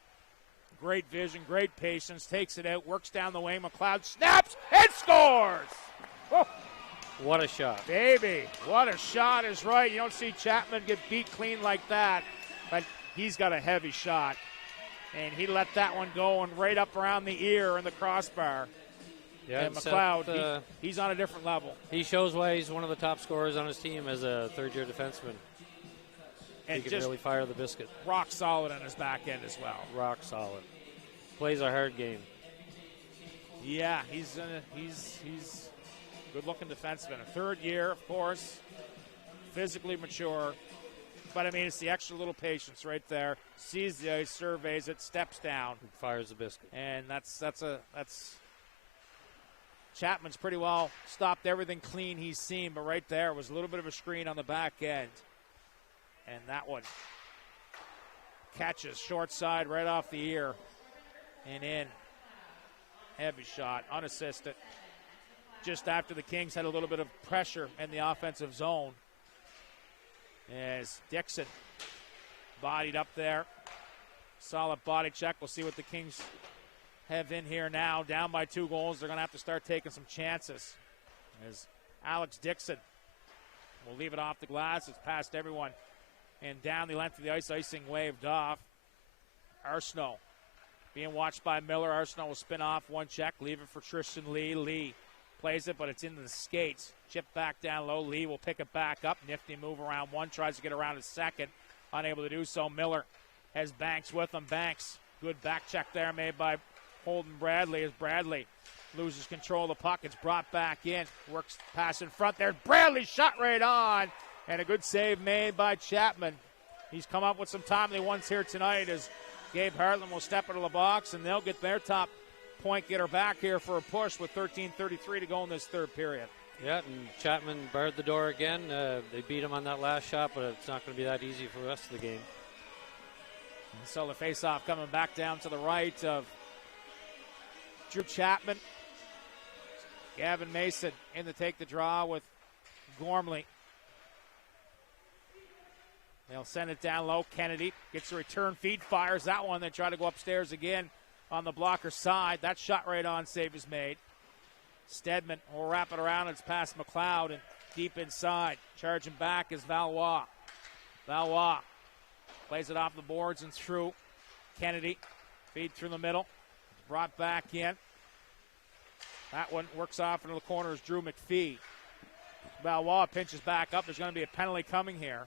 great vision, great patience, takes it out, works down the wing. McLeod snaps and scores! Whoa. What a shot. Baby, what a shot is right. You don't see Chapman get beat clean like that, but he's got a heavy shot. And he let that one go and right up around the ear and the crossbar. Yeah, and McLeod, he's on a different level. He shows why he's one of the top scorers on his team as a third-year defenseman. And he can really fire the biscuit. Rock solid on his back end as well. Rock solid. Plays a hard game. Yeah, he's a good-looking defenseman. A third year, of course, physically mature. But, I mean, it's the extra little patience right there. Sees the ice, surveys it, steps down. And fires the biscuit. And that's Chapman's pretty well stopped everything clean he's seen, but right there was a little bit of a screen on the back end. And that one catches short side right off the ear and in. Heavy shot, unassisted. Just after the Kings had a little bit of pressure in the offensive zone. As Dixon bodied up there. Solid body check. We'll see what the Kings have in here now. Down by 2 goals. They're going to have to start taking some chances. As Alex Dixon will leave it off the glass. It's past everyone. And down the length of the ice, icing waved off. Arsenault being watched by Miller. Arsenault will spin off one check. Leave it for Tristan Lee. Lee plays it, but it's into the skates. Chip back down low. Lee will pick it back up. Nifty move around one. Tries to get around his second. Unable to do so. Miller has Banks with him. Banks, good back check there made by Holden Bradley as Bradley loses control of the puck. It's brought back in. Works pass in front there. Bradley shot right on. And a good save made by Chapman. He's come up with some timely ones here tonight as Gabe Hartland will step into the box, and they'll get their top point getter back here for a push with 13:33 to go in this third period. Yeah, and Chapman barred the door again. They beat him on that last shot, but it's not going to be that easy for the rest of the game. And so the faceoff coming back down to the right of Drew Chapman. Gavin Mason in to take the draw with Gormley. They'll send it down low. Kennedy gets a return feed, fires that one. They try to go upstairs again on the blocker side. That shot right on, save is made. Stedman will wrap it around. It's past McLeod and deep inside. Charging back is Valois. Valois plays it off the boards and through. Kennedy, feed through the middle. Brought back in. That one works off into the corner as Drew McPhee. Valois pinches back up. There's going to be a penalty coming here.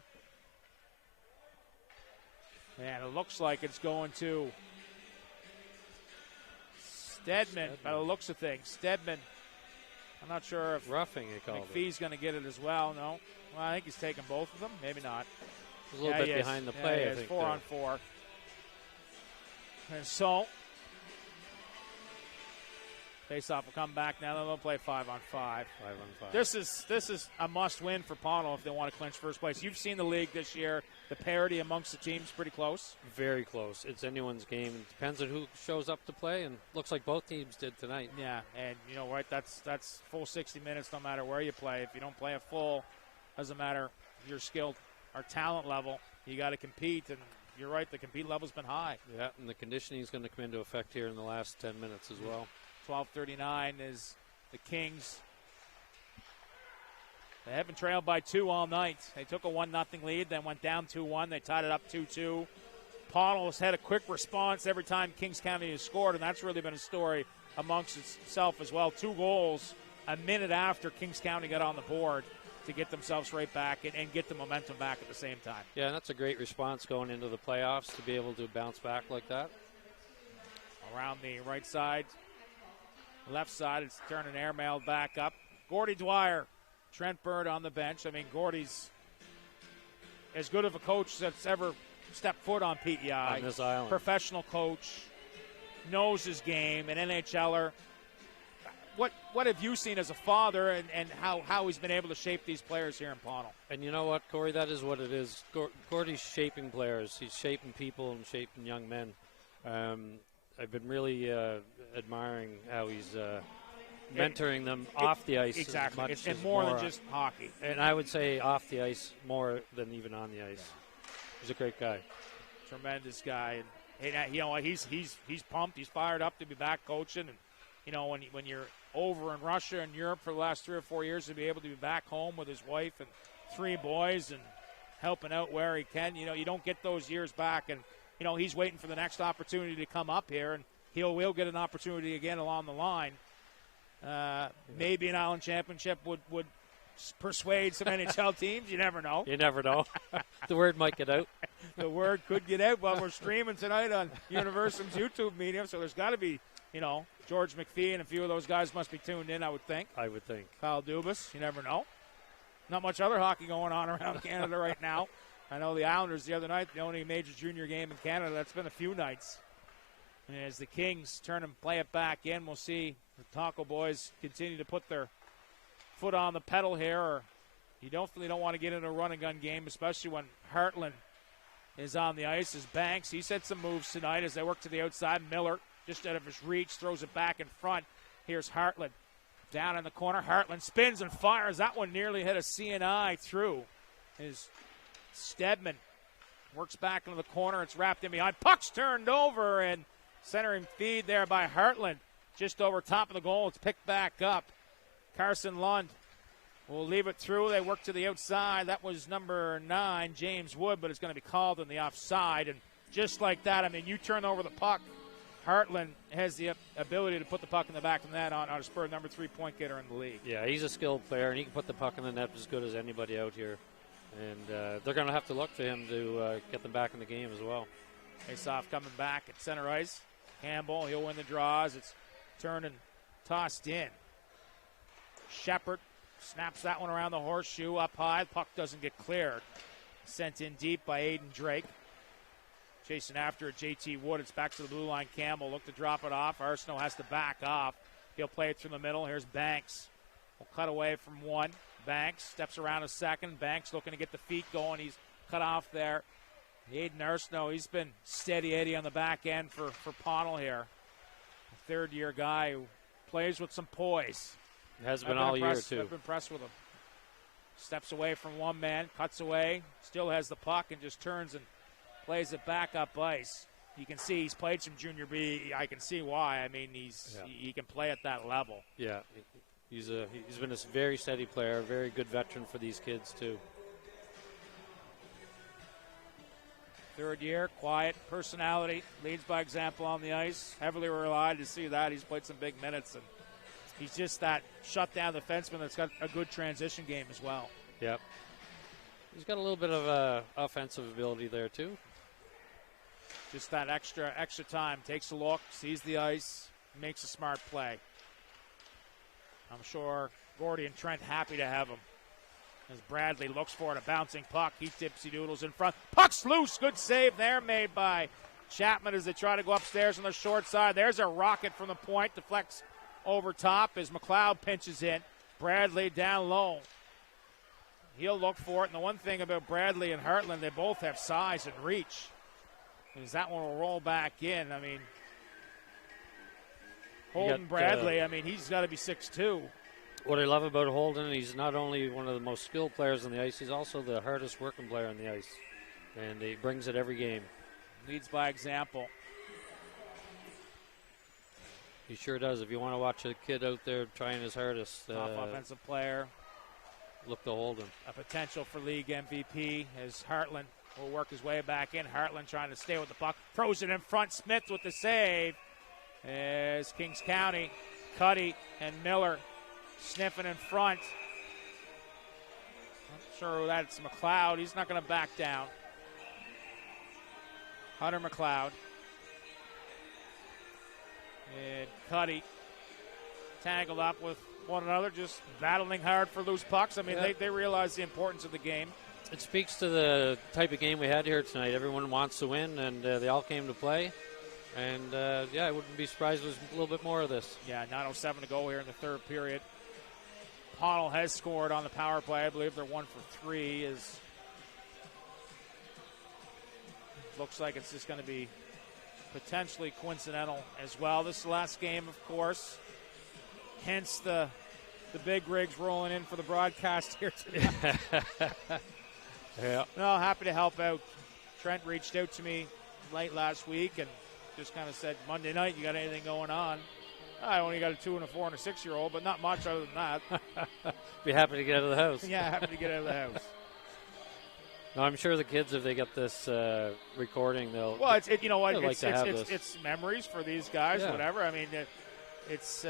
And it looks like it's going to Stedman, by the looks of things. Stedman, I'm not sure if roughing it called McPhee's going to get it as well. No. Well, I think he's taking both of them. Maybe not. A little bit behind the play, I think. 4-on-4. And so, face-off will come back now. They'll play 5-on-5. 5-on-5. This is a must-win for Pownell if they want to clinch first place. You've seen the league this year. The parity amongst the teams pretty close. Very close. It's anyone's game. It depends on who shows up to play, and looks like both teams did tonight. Yeah, and you know, right, that's full 60 minutes no matter where you play. If you don't play a full, doesn't matter your skill or talent level, you got to compete, and you're right, the compete level's been high. Yeah, and the conditioning is going to come into effect here in the last 10 minutes as well. 12:39 is the Kings. They haven't trailed by 2 all night. They took a 1-0 lead, then went down 2-1. They tied it up 2-2. Pownell has had a quick response every time Kings County has scored, and that's really been a story amongst itself as well. 2 goals a minute after Kings County got on the board. to get themselves right back and get the momentum back at the same time. Yeah, and that's a great response going into the playoffs to be able to bounce back like that. Around the right side, left side, it's turning airmail back up. Gordy Dwyer, Trent Bird on the bench. I mean, Gordy's as good of a coach that's ever stepped foot on PEI. On this island. Professional coach, knows his game, an NHLer. What have you seen as a father and how he's been able to shape these players here in Pownell? And you know what, Corey, that is what it is. Gordy's shaping players. He's shaping people and shaping young men. I've been really admiring how he's mentoring them off the ice. Exactly. As much and as more than just hockey. And I would say off the ice more than even on the ice. He's a great guy. Tremendous guy. And you know, he's pumped. He's fired up to be back coaching. And you know, when you're over in Russia and Europe for the last 3 or 4 years, to be able to be back home with his wife and 3 boys and helping out where he can, you know, you don't get those years back. And you know, he's waiting for the next opportunity to come up here, and will get an opportunity again along the line. Maybe an Island Championship would persuade some NHL teams. You never know. You never know. The word might get out. The word could get out. Well, we're streaming tonight on Universum's YouTube medium, so there's got to be, you know, George McPhee and a few of those guys must be tuned in, I would think. Kyle Dubas, you never know. Not much other hockey going on around Canada right now. I know the Islanders the other night, the only major junior game in Canada. That's been a few nights. And as the Kings turn and play it back in, we'll see the Taco Boys continue to put their foot on the pedal here. Or you definitely don't want to get into a run-and-gun game, especially when Hartland is on the ice. As Banks, he's had some moves tonight as they work to the outside. Miller, just out of his reach, throws it back in front. Here's Hartland down in the corner. Hartland spins and fires. That one nearly hit a CNI through. His Stedman works back into the corner. It's wrapped in behind. Puck's turned over, and centering feed there by Hartland. Just over top of the goal. It's picked back up. Carson Lund will leave it through. They work to the outside. That was number 9, James Wood, but it's going to be called in the offside. And just like that, I mean, you turn over the puck. Hartland has the ability to put the puck in the back of the net on a spur, number 3 point getter in the league. Yeah, he's a skilled player, and he can put the puck in the net as good as anybody out here. And they're going to have to look to him to get them back in the game as well. Face-off coming back at center ice. Campbell, he'll win the draws. It's turned and tossed in. Shepard snaps that one around the horseshoe up high. The puck doesn't get cleared. Sent in deep by Aiden Drake. Chasing after it, J.T. Wood. It's back to the blue line. Campbell look to drop it off. Arsenault has to back off. He'll play it through the middle. Here's Banks. Will cut away from one. Banks steps around a second. Banks looking to get the feet going. He's cut off there. Aiden Arsenault, he's been steady Eddie on the back end for Pownell here. A third-year guy who plays with some poise. Has been all year, too. I've been impressed with him. Steps away from one man, cuts away, still has the puck, and just turns and plays it back up ice. You can see he's played some junior B. I can see why. I mean, he can play at that level. Yeah, he's been a very steady player, a very good veteran for these kids, too. Third year, quiet, personality, leads by example on the ice. Heavily relied to see that. He's played some big minutes, and he's just that shutdown defenseman that's got a good transition game as well. Yep. He's got a little bit of offensive ability there, too. Just that extra time. Takes a look, sees the ice, makes a smart play. I'm sure Gordy and Trent happy to have him. As Bradley looks for it, a bouncing puck. He tipsy doodles in front. Puck's loose. Good save there made by Chapman as they try to go upstairs on the short side. There's a rocket from the point. Deflects over top as McLeod pinches in. Bradley down low. He'll look for it. And the one thing about Bradley and Hartland, they both have size and reach. Is that one will roll back in. I mean, Holden Bradley, I mean, he's got to be 6'2". What I love about Holden, he's not only one of the most skilled players on the ice, he's also the hardest working player on the ice. And he brings it every game. Leads by example. He sure does. If you want to watch a kid out there trying his hardest. Top offensive player. Look to Holden. A potential for league MVP as Hartland will work his way back in. Hartland trying to stay with the puck. Throws it in front. Smith with the save. As Kings County, Cuddy and Miller sniffing in front. sure who that's McLeod. He's not going to back down. Hunter McLeod. And Cuddy tangled up with one another, just battling hard for loose pucks. I mean, they realize the importance of the game. It speaks to the type of game we had here tonight. Everyone wants to win, and they all came to play. And, I wouldn't be surprised if there was a little bit more of this. Yeah, 9:07 to go here in the third period. Pownell has scored on the power play. I believe they're 1 for 3. Looks like it's just going to be potentially coincidental as well. This is the last game, of course. Hence the big rigs rolling in for the broadcast here tonight. Yeah. No, happy to help out. Trent reached out to me late last week and just kind of said, Monday night, you got anything going on? I only got a 2 and a 4 and a 6-year-old, but not much other than that. Be happy to get out of the house. Yeah, happy to get out of the house. No, I'm sure the kids, if they get this recording, they'll. Well, you know what? It's memories for these guys, whatever. I mean,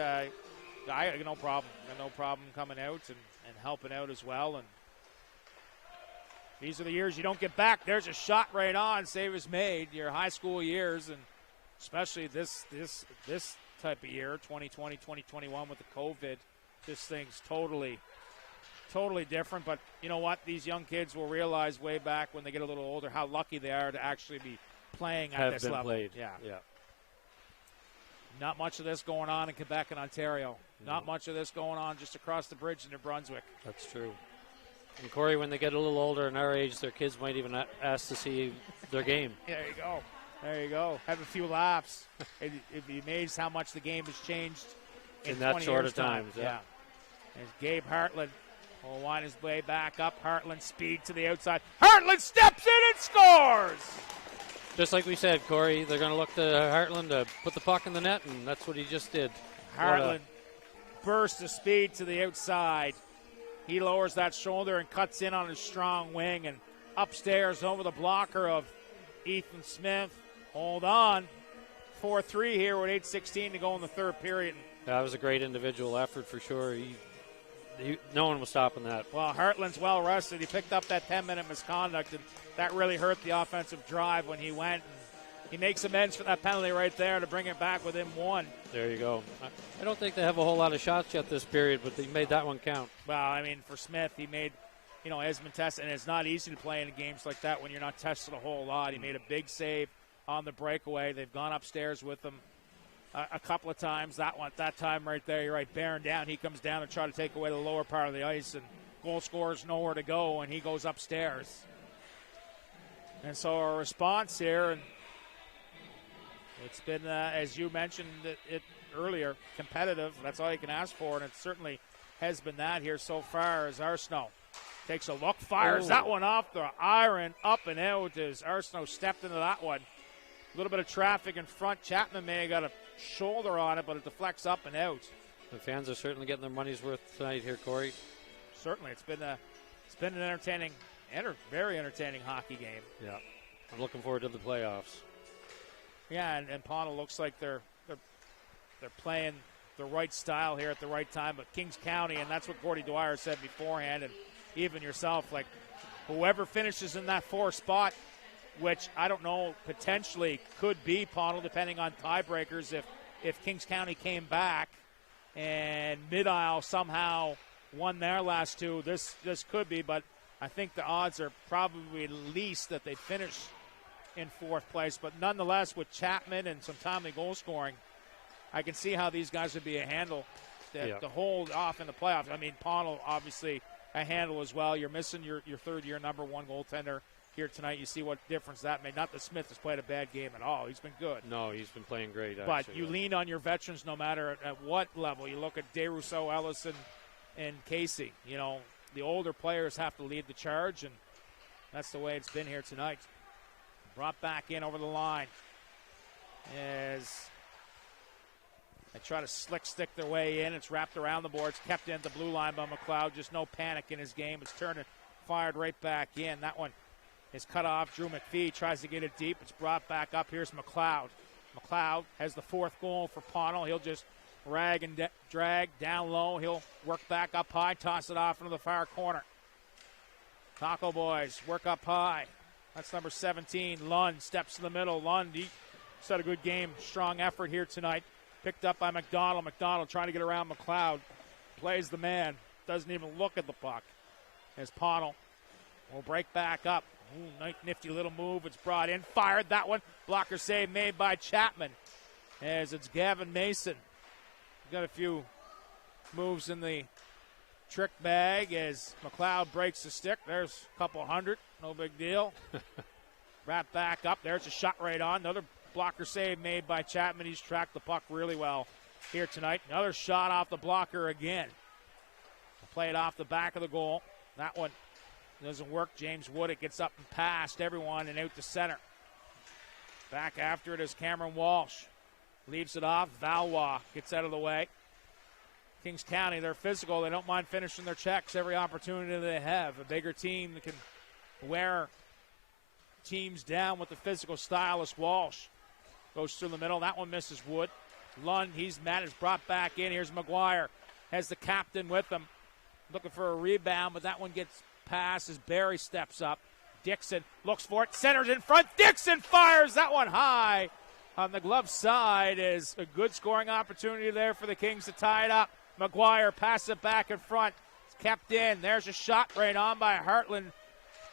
I got no problem. No problem coming out and helping out as well. And these are the years you don't get back. There's a shot right on. Save is made. Your high school years, and especially this type of year, 2020, 2021 with the COVID, this thing's totally different. But you know what? These young kids will realize way back when they get a little older how lucky they are to actually be playing at this level. Played. Yeah. Yeah. Not much of this going on in Quebec and Ontario. Not much of this going on just across the bridge in New Brunswick. That's true. And Corey, when they get a little older in our age, their kids might even ask to see their game. There you go. Have a few laughs. It'd be amazed how much the game has changed in that short of time. Yeah. As Gabe Hartland will wind his way back up. Hartland speed to the outside. Hartland steps in and scores! Just like we said, Corey, they're going to look to Hartland to put the puck in the net, and that's what he just did. Hartland bursts of speed to the outside. He lowers that shoulder and cuts in on his strong wing and upstairs over the blocker of Ethan Smith. Hold on. 4-3 here with 8:16 to go in the third period. That was a great individual effort for sure. No one was stopping that. Well, Hartland's well rested. He picked up that 10-minute misconduct, and that really hurt the offensive drive when he went. He makes amends for that penalty right there to bring it back within 1. There you go. I don't think they have a whole lot of shots yet this period, but they made that one count. Well, I mean, for Smith, he made, Esmond tested, and it's not easy to play in games like that when you're not tested a whole lot. He made a big save on the breakaway. They've gone upstairs with him a couple of times. That time right there, you're right, bearing down. He comes down to try to take away the lower part of the ice, and goal scorer's nowhere to go, and he goes upstairs. And so our response here, and it's been, as you mentioned it earlier, competitive. That's all you can ask for, and it certainly has been that here so far as Arsenault takes a look, fires that one off the iron, up and out as Arsenault stepped into that one. A little bit of traffic in front. Chapman may have got a shoulder on it, but it deflects up and out. The fans are certainly getting their money's worth tonight here, Corey. Certainly. It's been an entertaining, very entertaining hockey game. Yeah. I'm looking forward to the playoffs. Yeah, and Pownell looks like they're playing the right style here at the right time. But Kings County, and that's what Gordy Dwyer said beforehand, and even yourself, like whoever finishes in that 4 spot, which I don't know, potentially could be Pownell, depending on tiebreakers. If Kings County came back and Mid-Isle somehow won their last 2, this could be. But I think the odds are probably least that they finish in 4th place. But nonetheless, with Chapman and some timely goal scoring, I can see how these guys would be a handle to hold off in the playoffs. I mean, Pownell obviously a handle as well. You're missing your third-year number 1 goaltender here tonight. You see what difference that made. Not that Smith has played a bad game at all. He's been good. No, he's been playing great, actually. But you lean on your veterans no matter at what level. You look at DeRousseau, Ellison, and Casey. The older players have to lead the charge, and that's the way it's been here tonight. Brought back in over the line as they try to slick stick their way in. It's wrapped around the boards, kept in at the blue line by McLeod. Just no panic in his game. It's turned and fired right back in. That one is cut off. Drew McPhee tries to get it deep. It's brought back up. Here's McLeod. McLeod has the 4th goal for Pownell. He'll just rag and drag down low. He'll work back up high, toss it off into the far corner. Taco Boys work up high. That's number 17. Lund steps in the middle. Lund, he set a good game. Strong effort here tonight. Picked up by McDonald. McDonald trying to get around McLeod. Plays the man. Doesn't even look at the puck. As Pownell will break back up. Ooh, nifty little move. It's brought in. Fired that one. Blocker save made by Chapman. As it's Gavin Mason. Got a few moves in the trick bag as McLeod breaks the stick. There's a couple hundred. No big deal. Wrap back up. There's a shot right on. Another blocker save made by Chapman. He's tracked the puck really well here tonight. Another shot off the blocker again. Play it off the back of the goal. That one doesn't work. James Woodick gets up and past everyone and out to center. Back after it is Cameron Walsh. Leaves it off. Valois gets out of the way. Kings County, they're physical. They don't mind finishing their checks every opportunity they have. A bigger team that can wear teams down with the physical stylist. Walsh goes through the middle. That one misses Wood. Lund, he's managed, brought back in. Here's McGuire. Has the captain with him. Looking for a rebound, but that one gets past as Barry steps up. Dixon looks for it. Centers in front. Dixon fires that one high on the glove side. Is a good scoring opportunity there for the Kings to tie it up. McGuire passes it back in front. It's kept in. There's a shot right on by Hartland.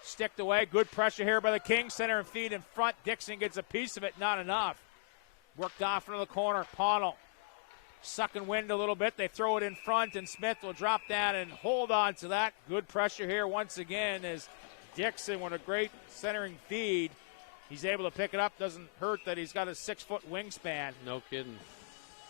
Sticked away. Good pressure here by the Kings. Center and feed in front. Dixon gets a piece of it. Not enough. Worked off into the corner. Pownell sucking wind a little bit. They throw it in front, and Smith will drop down and hold on to that. Good pressure here once again as Dixon with a great centering feed. He's able to pick it up. Doesn't hurt that he's got a 6-foot wingspan. No kidding.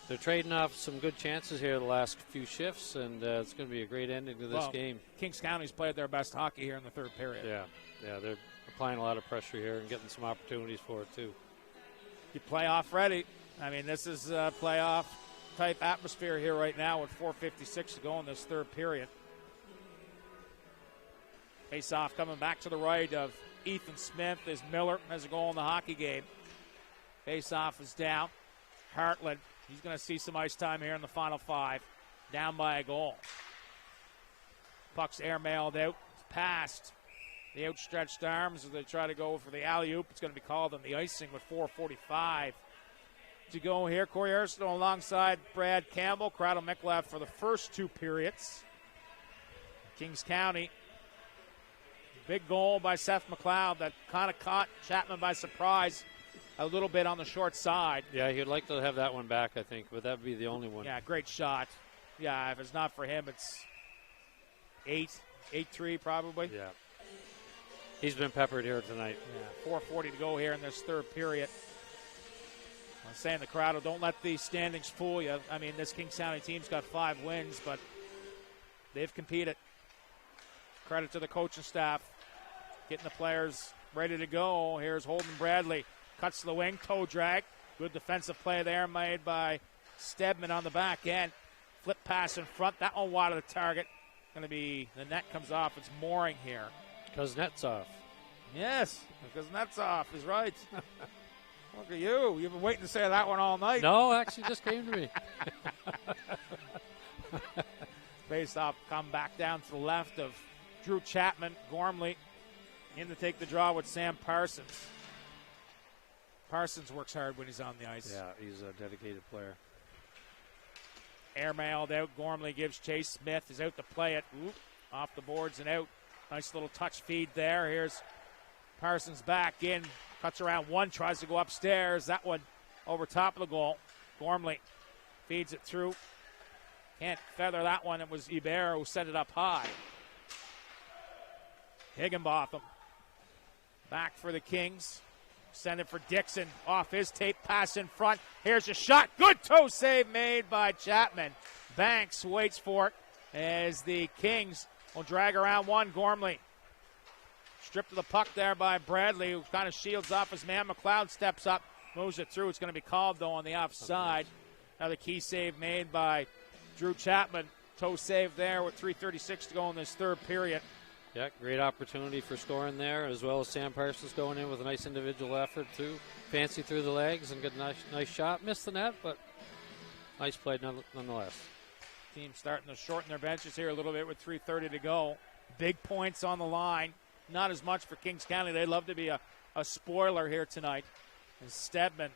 They're trading off some good chances here the last few shifts, and it's going to be a great ending to this game. Kings County's played their best hockey here in the third period. Yeah, they're applying a lot of pressure here and getting some opportunities for it, too. You playoff ready. I mean, this is a playoff type atmosphere here right now with 4:56 to go in this third period. Face-off coming back to the right of Ethan Smith as Miller has a goal in the hockey game. Face-off is down. Hartland, he's going to see some ice time here in the final 5. Down by a goal. Puck's airmailed out. It's past the outstretched arms as they try to go for the alley-oop. It's going to be called on the icing with 4:45 to go here. Corey Arsenault alongside Brad Campbell. Crowdle Miklov for the first 2 periods. Kings County. Big goal by Seth McLeod that kind of caught Chapman by surprise a little bit on the short side. Yeah, he'd like to have that one back, I think, but that would be the only one. Yeah, great shot. Yeah, if it's not for him, it's 8-3 probably. Yeah. He's been peppered here tonight. Yeah, 4:40 to go here in this third period. I'm saying the crowd, don't let the standings fool you. I mean, this Kings County team's got 5 wins, but they've competed. Credit to the coaching staff. Getting the players ready to go. Here's Holden Bradley. Cuts to the wing, toe drag. Good defensive play there made by Stedman on the back end. Flip pass in front. That one wide of the target. Going to be, the net comes off. It's mooring here. Because net's off. Yes, because net's off is right. Look at you. You've been waiting to say that one all night. No, actually just came to me. Face off, come back down to the left of Drew Chapman. Gormley in to take the draw with Sam Parsons. Parsons works hard when he's on the ice. Yeah, he's a dedicated player. Airmailed out. Gormley gives chase. Smith is out to play it. Oop, off the boards and out. Nice little touch feed there. Here's Parsons back in. Cuts around one. Tries to go upstairs. That one over top of the goal. Gormley feeds it through. Can't feather that one. It was Ibero who sent it up high. Higginbotham back for the Kings. Send it for Dixon. Off his tape. Pass in front. Here's a shot. Good toe save made by Chapman. Banks waits for it as the Kings will drag around one. Gormley stripped of the puck there by Bradley, who kind of shields off his man. McLeod steps up, moves it through. It's going to be called, though, on the offside. Another key save made by Drew Chapman. Toe save there with 3:36 to go in this third period. Yeah, great opportunity for scoring there, as well as Sam Parsons going in with a nice individual effort, too. Fancy through the legs and get a nice shot. Missed the net, but nice play nonetheless. Team starting to shorten their benches here a little bit with 3:30 to go. Big points on the line. not as much for Kings County. They'd love to be a spoiler here tonight. And Stedman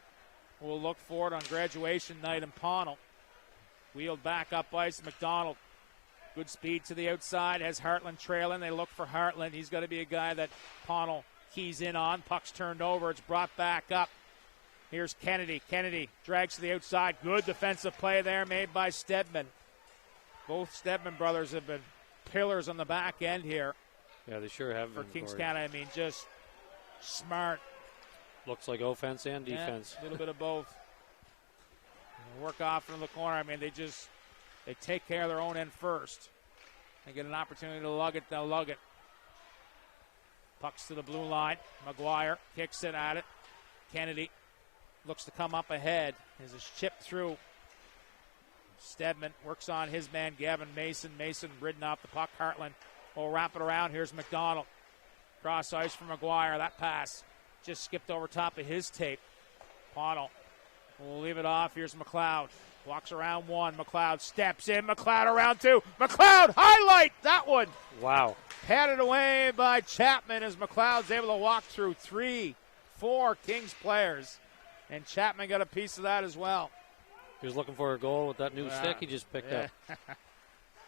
will look for it on graduation night in Pownell. Wheeled back up ice, McDonald. Good speed to the outside, has Hartland trailing. They look for Hartland. He's got to be a guy that Pownell keys in on. Puck's turned over. It's brought back up. Here's Kennedy. Kennedy drags to the outside. Good defensive play there made by Stedman. Both Stedman brothers have been pillars on the back end here. Yeah, they sure have for been, Kings Corey. County. I mean, just smart. Looks like offense and defense. A little bit of both. And work off from the corner. I mean, they take care of their own end first. They get an opportunity to lug it, they'll lug it. Pucks to the blue line. McGuire kicks it at it. Kennedy looks to come up ahead. As it's chipped through. Stedman works on his man, Gavin Mason. Mason ridden off the puck. Hartland will wrap it around. Here's McDonald. Cross ice for McGuire. That pass just skipped over top of his tape. Pownell will leave it off. Here's McLeod. Walks around one. McLeod steps in. McLeod around two. McLeod highlight that one. Wow. Patted away by Chapman as McLeod's able to walk through 3-4 Kings players. And Chapman got a piece of that as well. He was looking for a goal with that new stick he just picked up.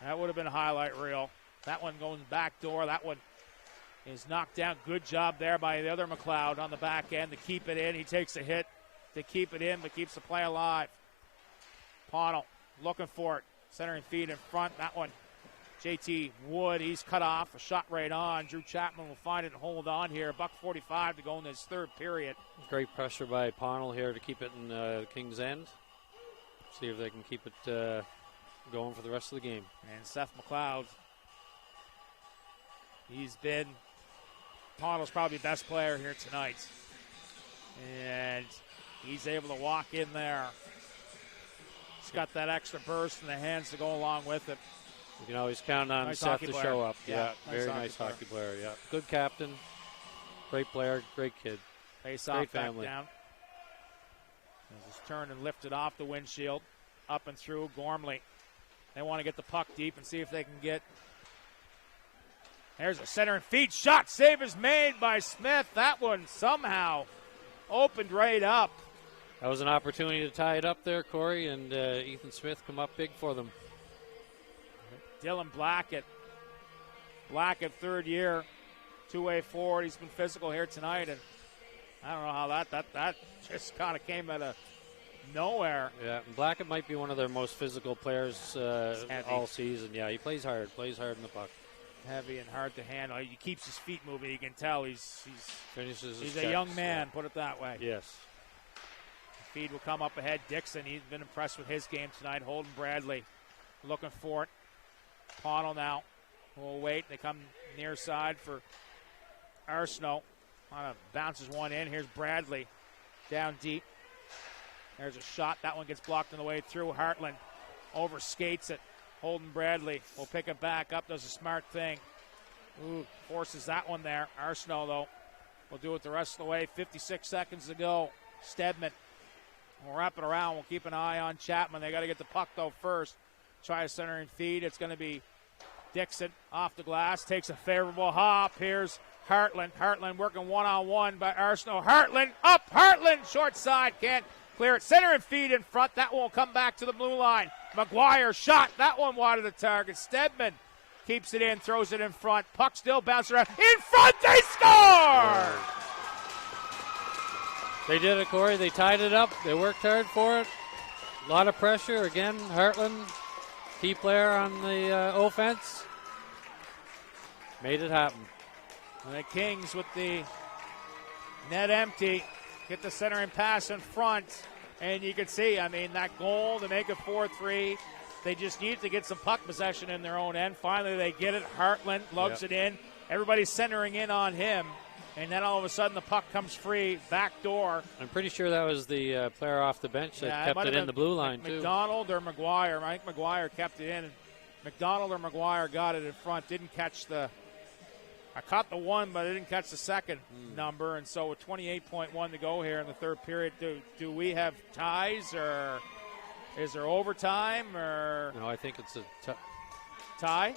That would have been a highlight reel. That one going back door. That one is knocked down. Good job there by the other McLeod on the back end to keep it in. He takes a hit to keep it in, but keeps the play alive. Pownell looking for it. Centering feed in front. That one, JT Wood, he's cut off. A shot right on. Drew Chapman will find it and hold on here. $1:45 to go in this third period. Great pressure by Pownell here to keep it in King's End. See if they can keep it going for the rest of the game. And Seth McLeod, he's been Pownell's probably best player here tonight. And he's able to walk in there. He's got that extra burst in the hands to go along with it. You can always count on Nice Seth to player. show up. Yeah, very nice hockey player. Yeah, good captain, great player, great kid. Face great off back family. down. As it's turned and lifted off the windshield. Up and through Gormley. They want to get the puck deep and see if they can get. There's a center and feed shot. Save is made by Smith. That one somehow opened right up. That was an opportunity to tie it up there, Corey, and Ethan Smith come up big for them. Dylan Blackett. Blackett, third year, two-way forward. He's been physical here tonight, and I don't know how that just kind of came out of nowhere. Yeah, and Blackett might be one of their most physical players all season. Yeah, he plays hard in the puck. Heavy and hard to handle. He keeps his feet moving. You can tell he's Finishes a young man, put it that way. Yes. Feed will come up ahead. Dixon, he's been impressed with his game tonight. Holden Bradley looking for it. Pownell now will wait. They come near side for Arsenault. Kind of bounces one in. Here's Bradley down deep. There's a shot. That one gets blocked on the way through. Hartland overskates it. Holden Bradley will pick it back up. Does a smart thing. Ooh, forces that one there. Arsenault, though, will do it the rest of the way. 56 seconds to go. Stedman will wrap it around. We'll keep an eye on Chapman. They got to get the puck, though, first. Try a center and feed. It's going to be Dixon off the glass. Takes a favorable hop. Here's Hartland. Hartland working one-on-one by Arsenault. Hartland up. Hartland short side. Can't clear it. Center and feed in front. That one will come back to the blue line. McGuire shot. That one wide of the target. Stedman keeps it in. Throws it in front. Puck still bouncing around. In front. They score! They did it, Corey. They tied it up. They worked hard for it. A lot of pressure. Again, Hartland, key player on the offense. Made it happen. And the Kings with the net empty. Get the center and pass in front. And you can see, I mean, that goal to make it 4-3. They just need to get some puck possession in their own end. Finally, they get it. Hartland lugs it in. Everybody's centering in on him. And then all of a sudden the puck comes free, back door. I'm pretty sure that was the player off the bench that kept it in the blue line, too. McDonald or McGuire. I think McGuire kept it in. And McDonald or McGuire got it in front. Didn't catch I caught the one, but I didn't catch the second number. And so with 28.1 to go here in the third period, do we have ties or is there overtime or? No, I think it's a tie.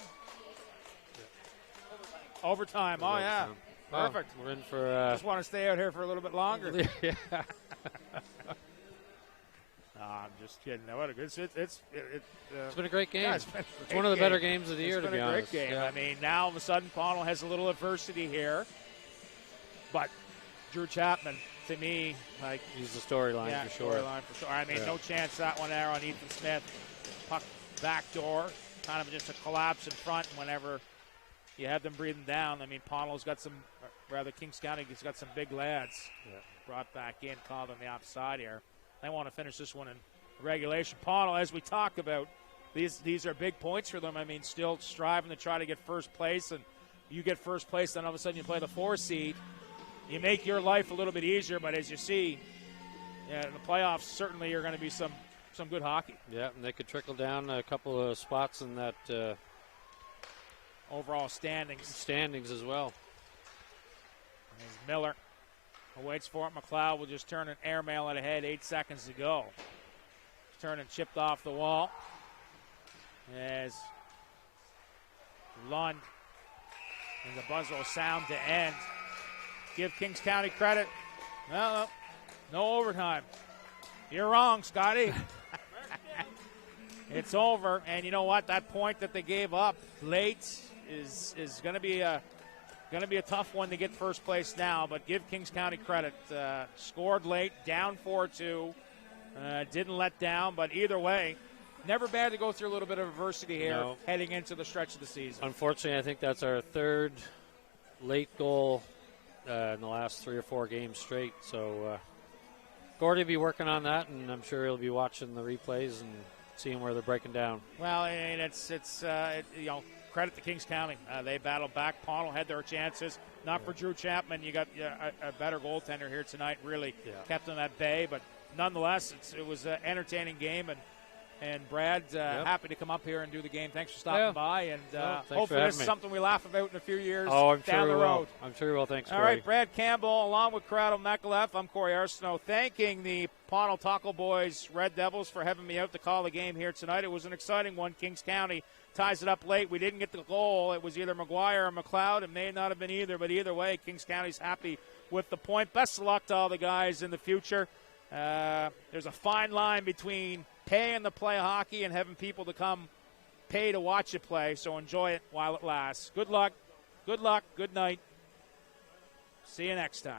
Overtime. Oh, yeah. Well, Perfect. we're in for. Just want to stay out here for a little bit longer. Yeah. I'm just kidding. What a good. It's been a great game. Yeah, it's been a It's great one of the game. better games of the year, It's to been be a honest. great game. Yeah. I mean, now all of a sudden, Pownell has a little adversity here. But Drew Chapman, to me, like. He's the storyline for sure. Storyline for sure. I mean, no chance that one there on Ethan Smith. Puck back door. Kind of just a collapse in front whenever you have them breathing down. I mean, Pownell's got some, rather Kings County has got some big lads brought back in, called on the offside here. They want to finish this one in regulation. Pownell, as we talk about, these are big points for them. I mean, still striving to try to get first place, and you get first place, then all of a sudden you play the 4 seed. You make your life a little bit easier, but as you see, in the playoffs, certainly you're going to be some good hockey. Yeah, and they could trickle down a couple of spots in that overall standings as well. As Miller waits for it. McLeod will just turn an airmail it ahead. 8 seconds to go. Turn and chipped off the wall. As Lund and the buzzer will sound to end. Give Kings County credit. No overtime. You're wrong, Scotty. It's over, and you know what? That point that they gave up late is going to be a tough one to get first place now. But give Kings County credit. Scored late, down 4-2, didn't let down. But either way, never bad to go through a little bit of adversity here heading into the stretch of the season. Unfortunately, I think that's our third late goal in the last 3 or 4 games straight. So Gordy will be working on that, and I'm sure he'll be watching the replays and seeing where they're breaking down. Well, and it's credit to Kings County. They battled back. Pownell had their chances. Not for Drew Chapman. You got a better goaltender here tonight. Really kept them at bay, but nonetheless, it was an entertaining game. And Brad, happy to come up here and do the game. Thanks for stopping by, and hopefully this is something we laugh about in a few years down the road. I'm sure we will. Thanks, All right, Brad Campbell, along with Corrado Mekalev, I'm Corey Arsenault, thanking the Pownell Taco Boys Red Devils for having me out to call the game here tonight. It was an exciting one. Kings County ties it up late. We didn't get the goal. It was either McGuire or McLeod. It may not have been either, but either way, Kings County's happy with the point. Best of luck to all the guys in the future. There's a fine line between paying to play hockey and having people to come pay to watch you play, so enjoy it while it lasts. Good luck, good night. See you next time.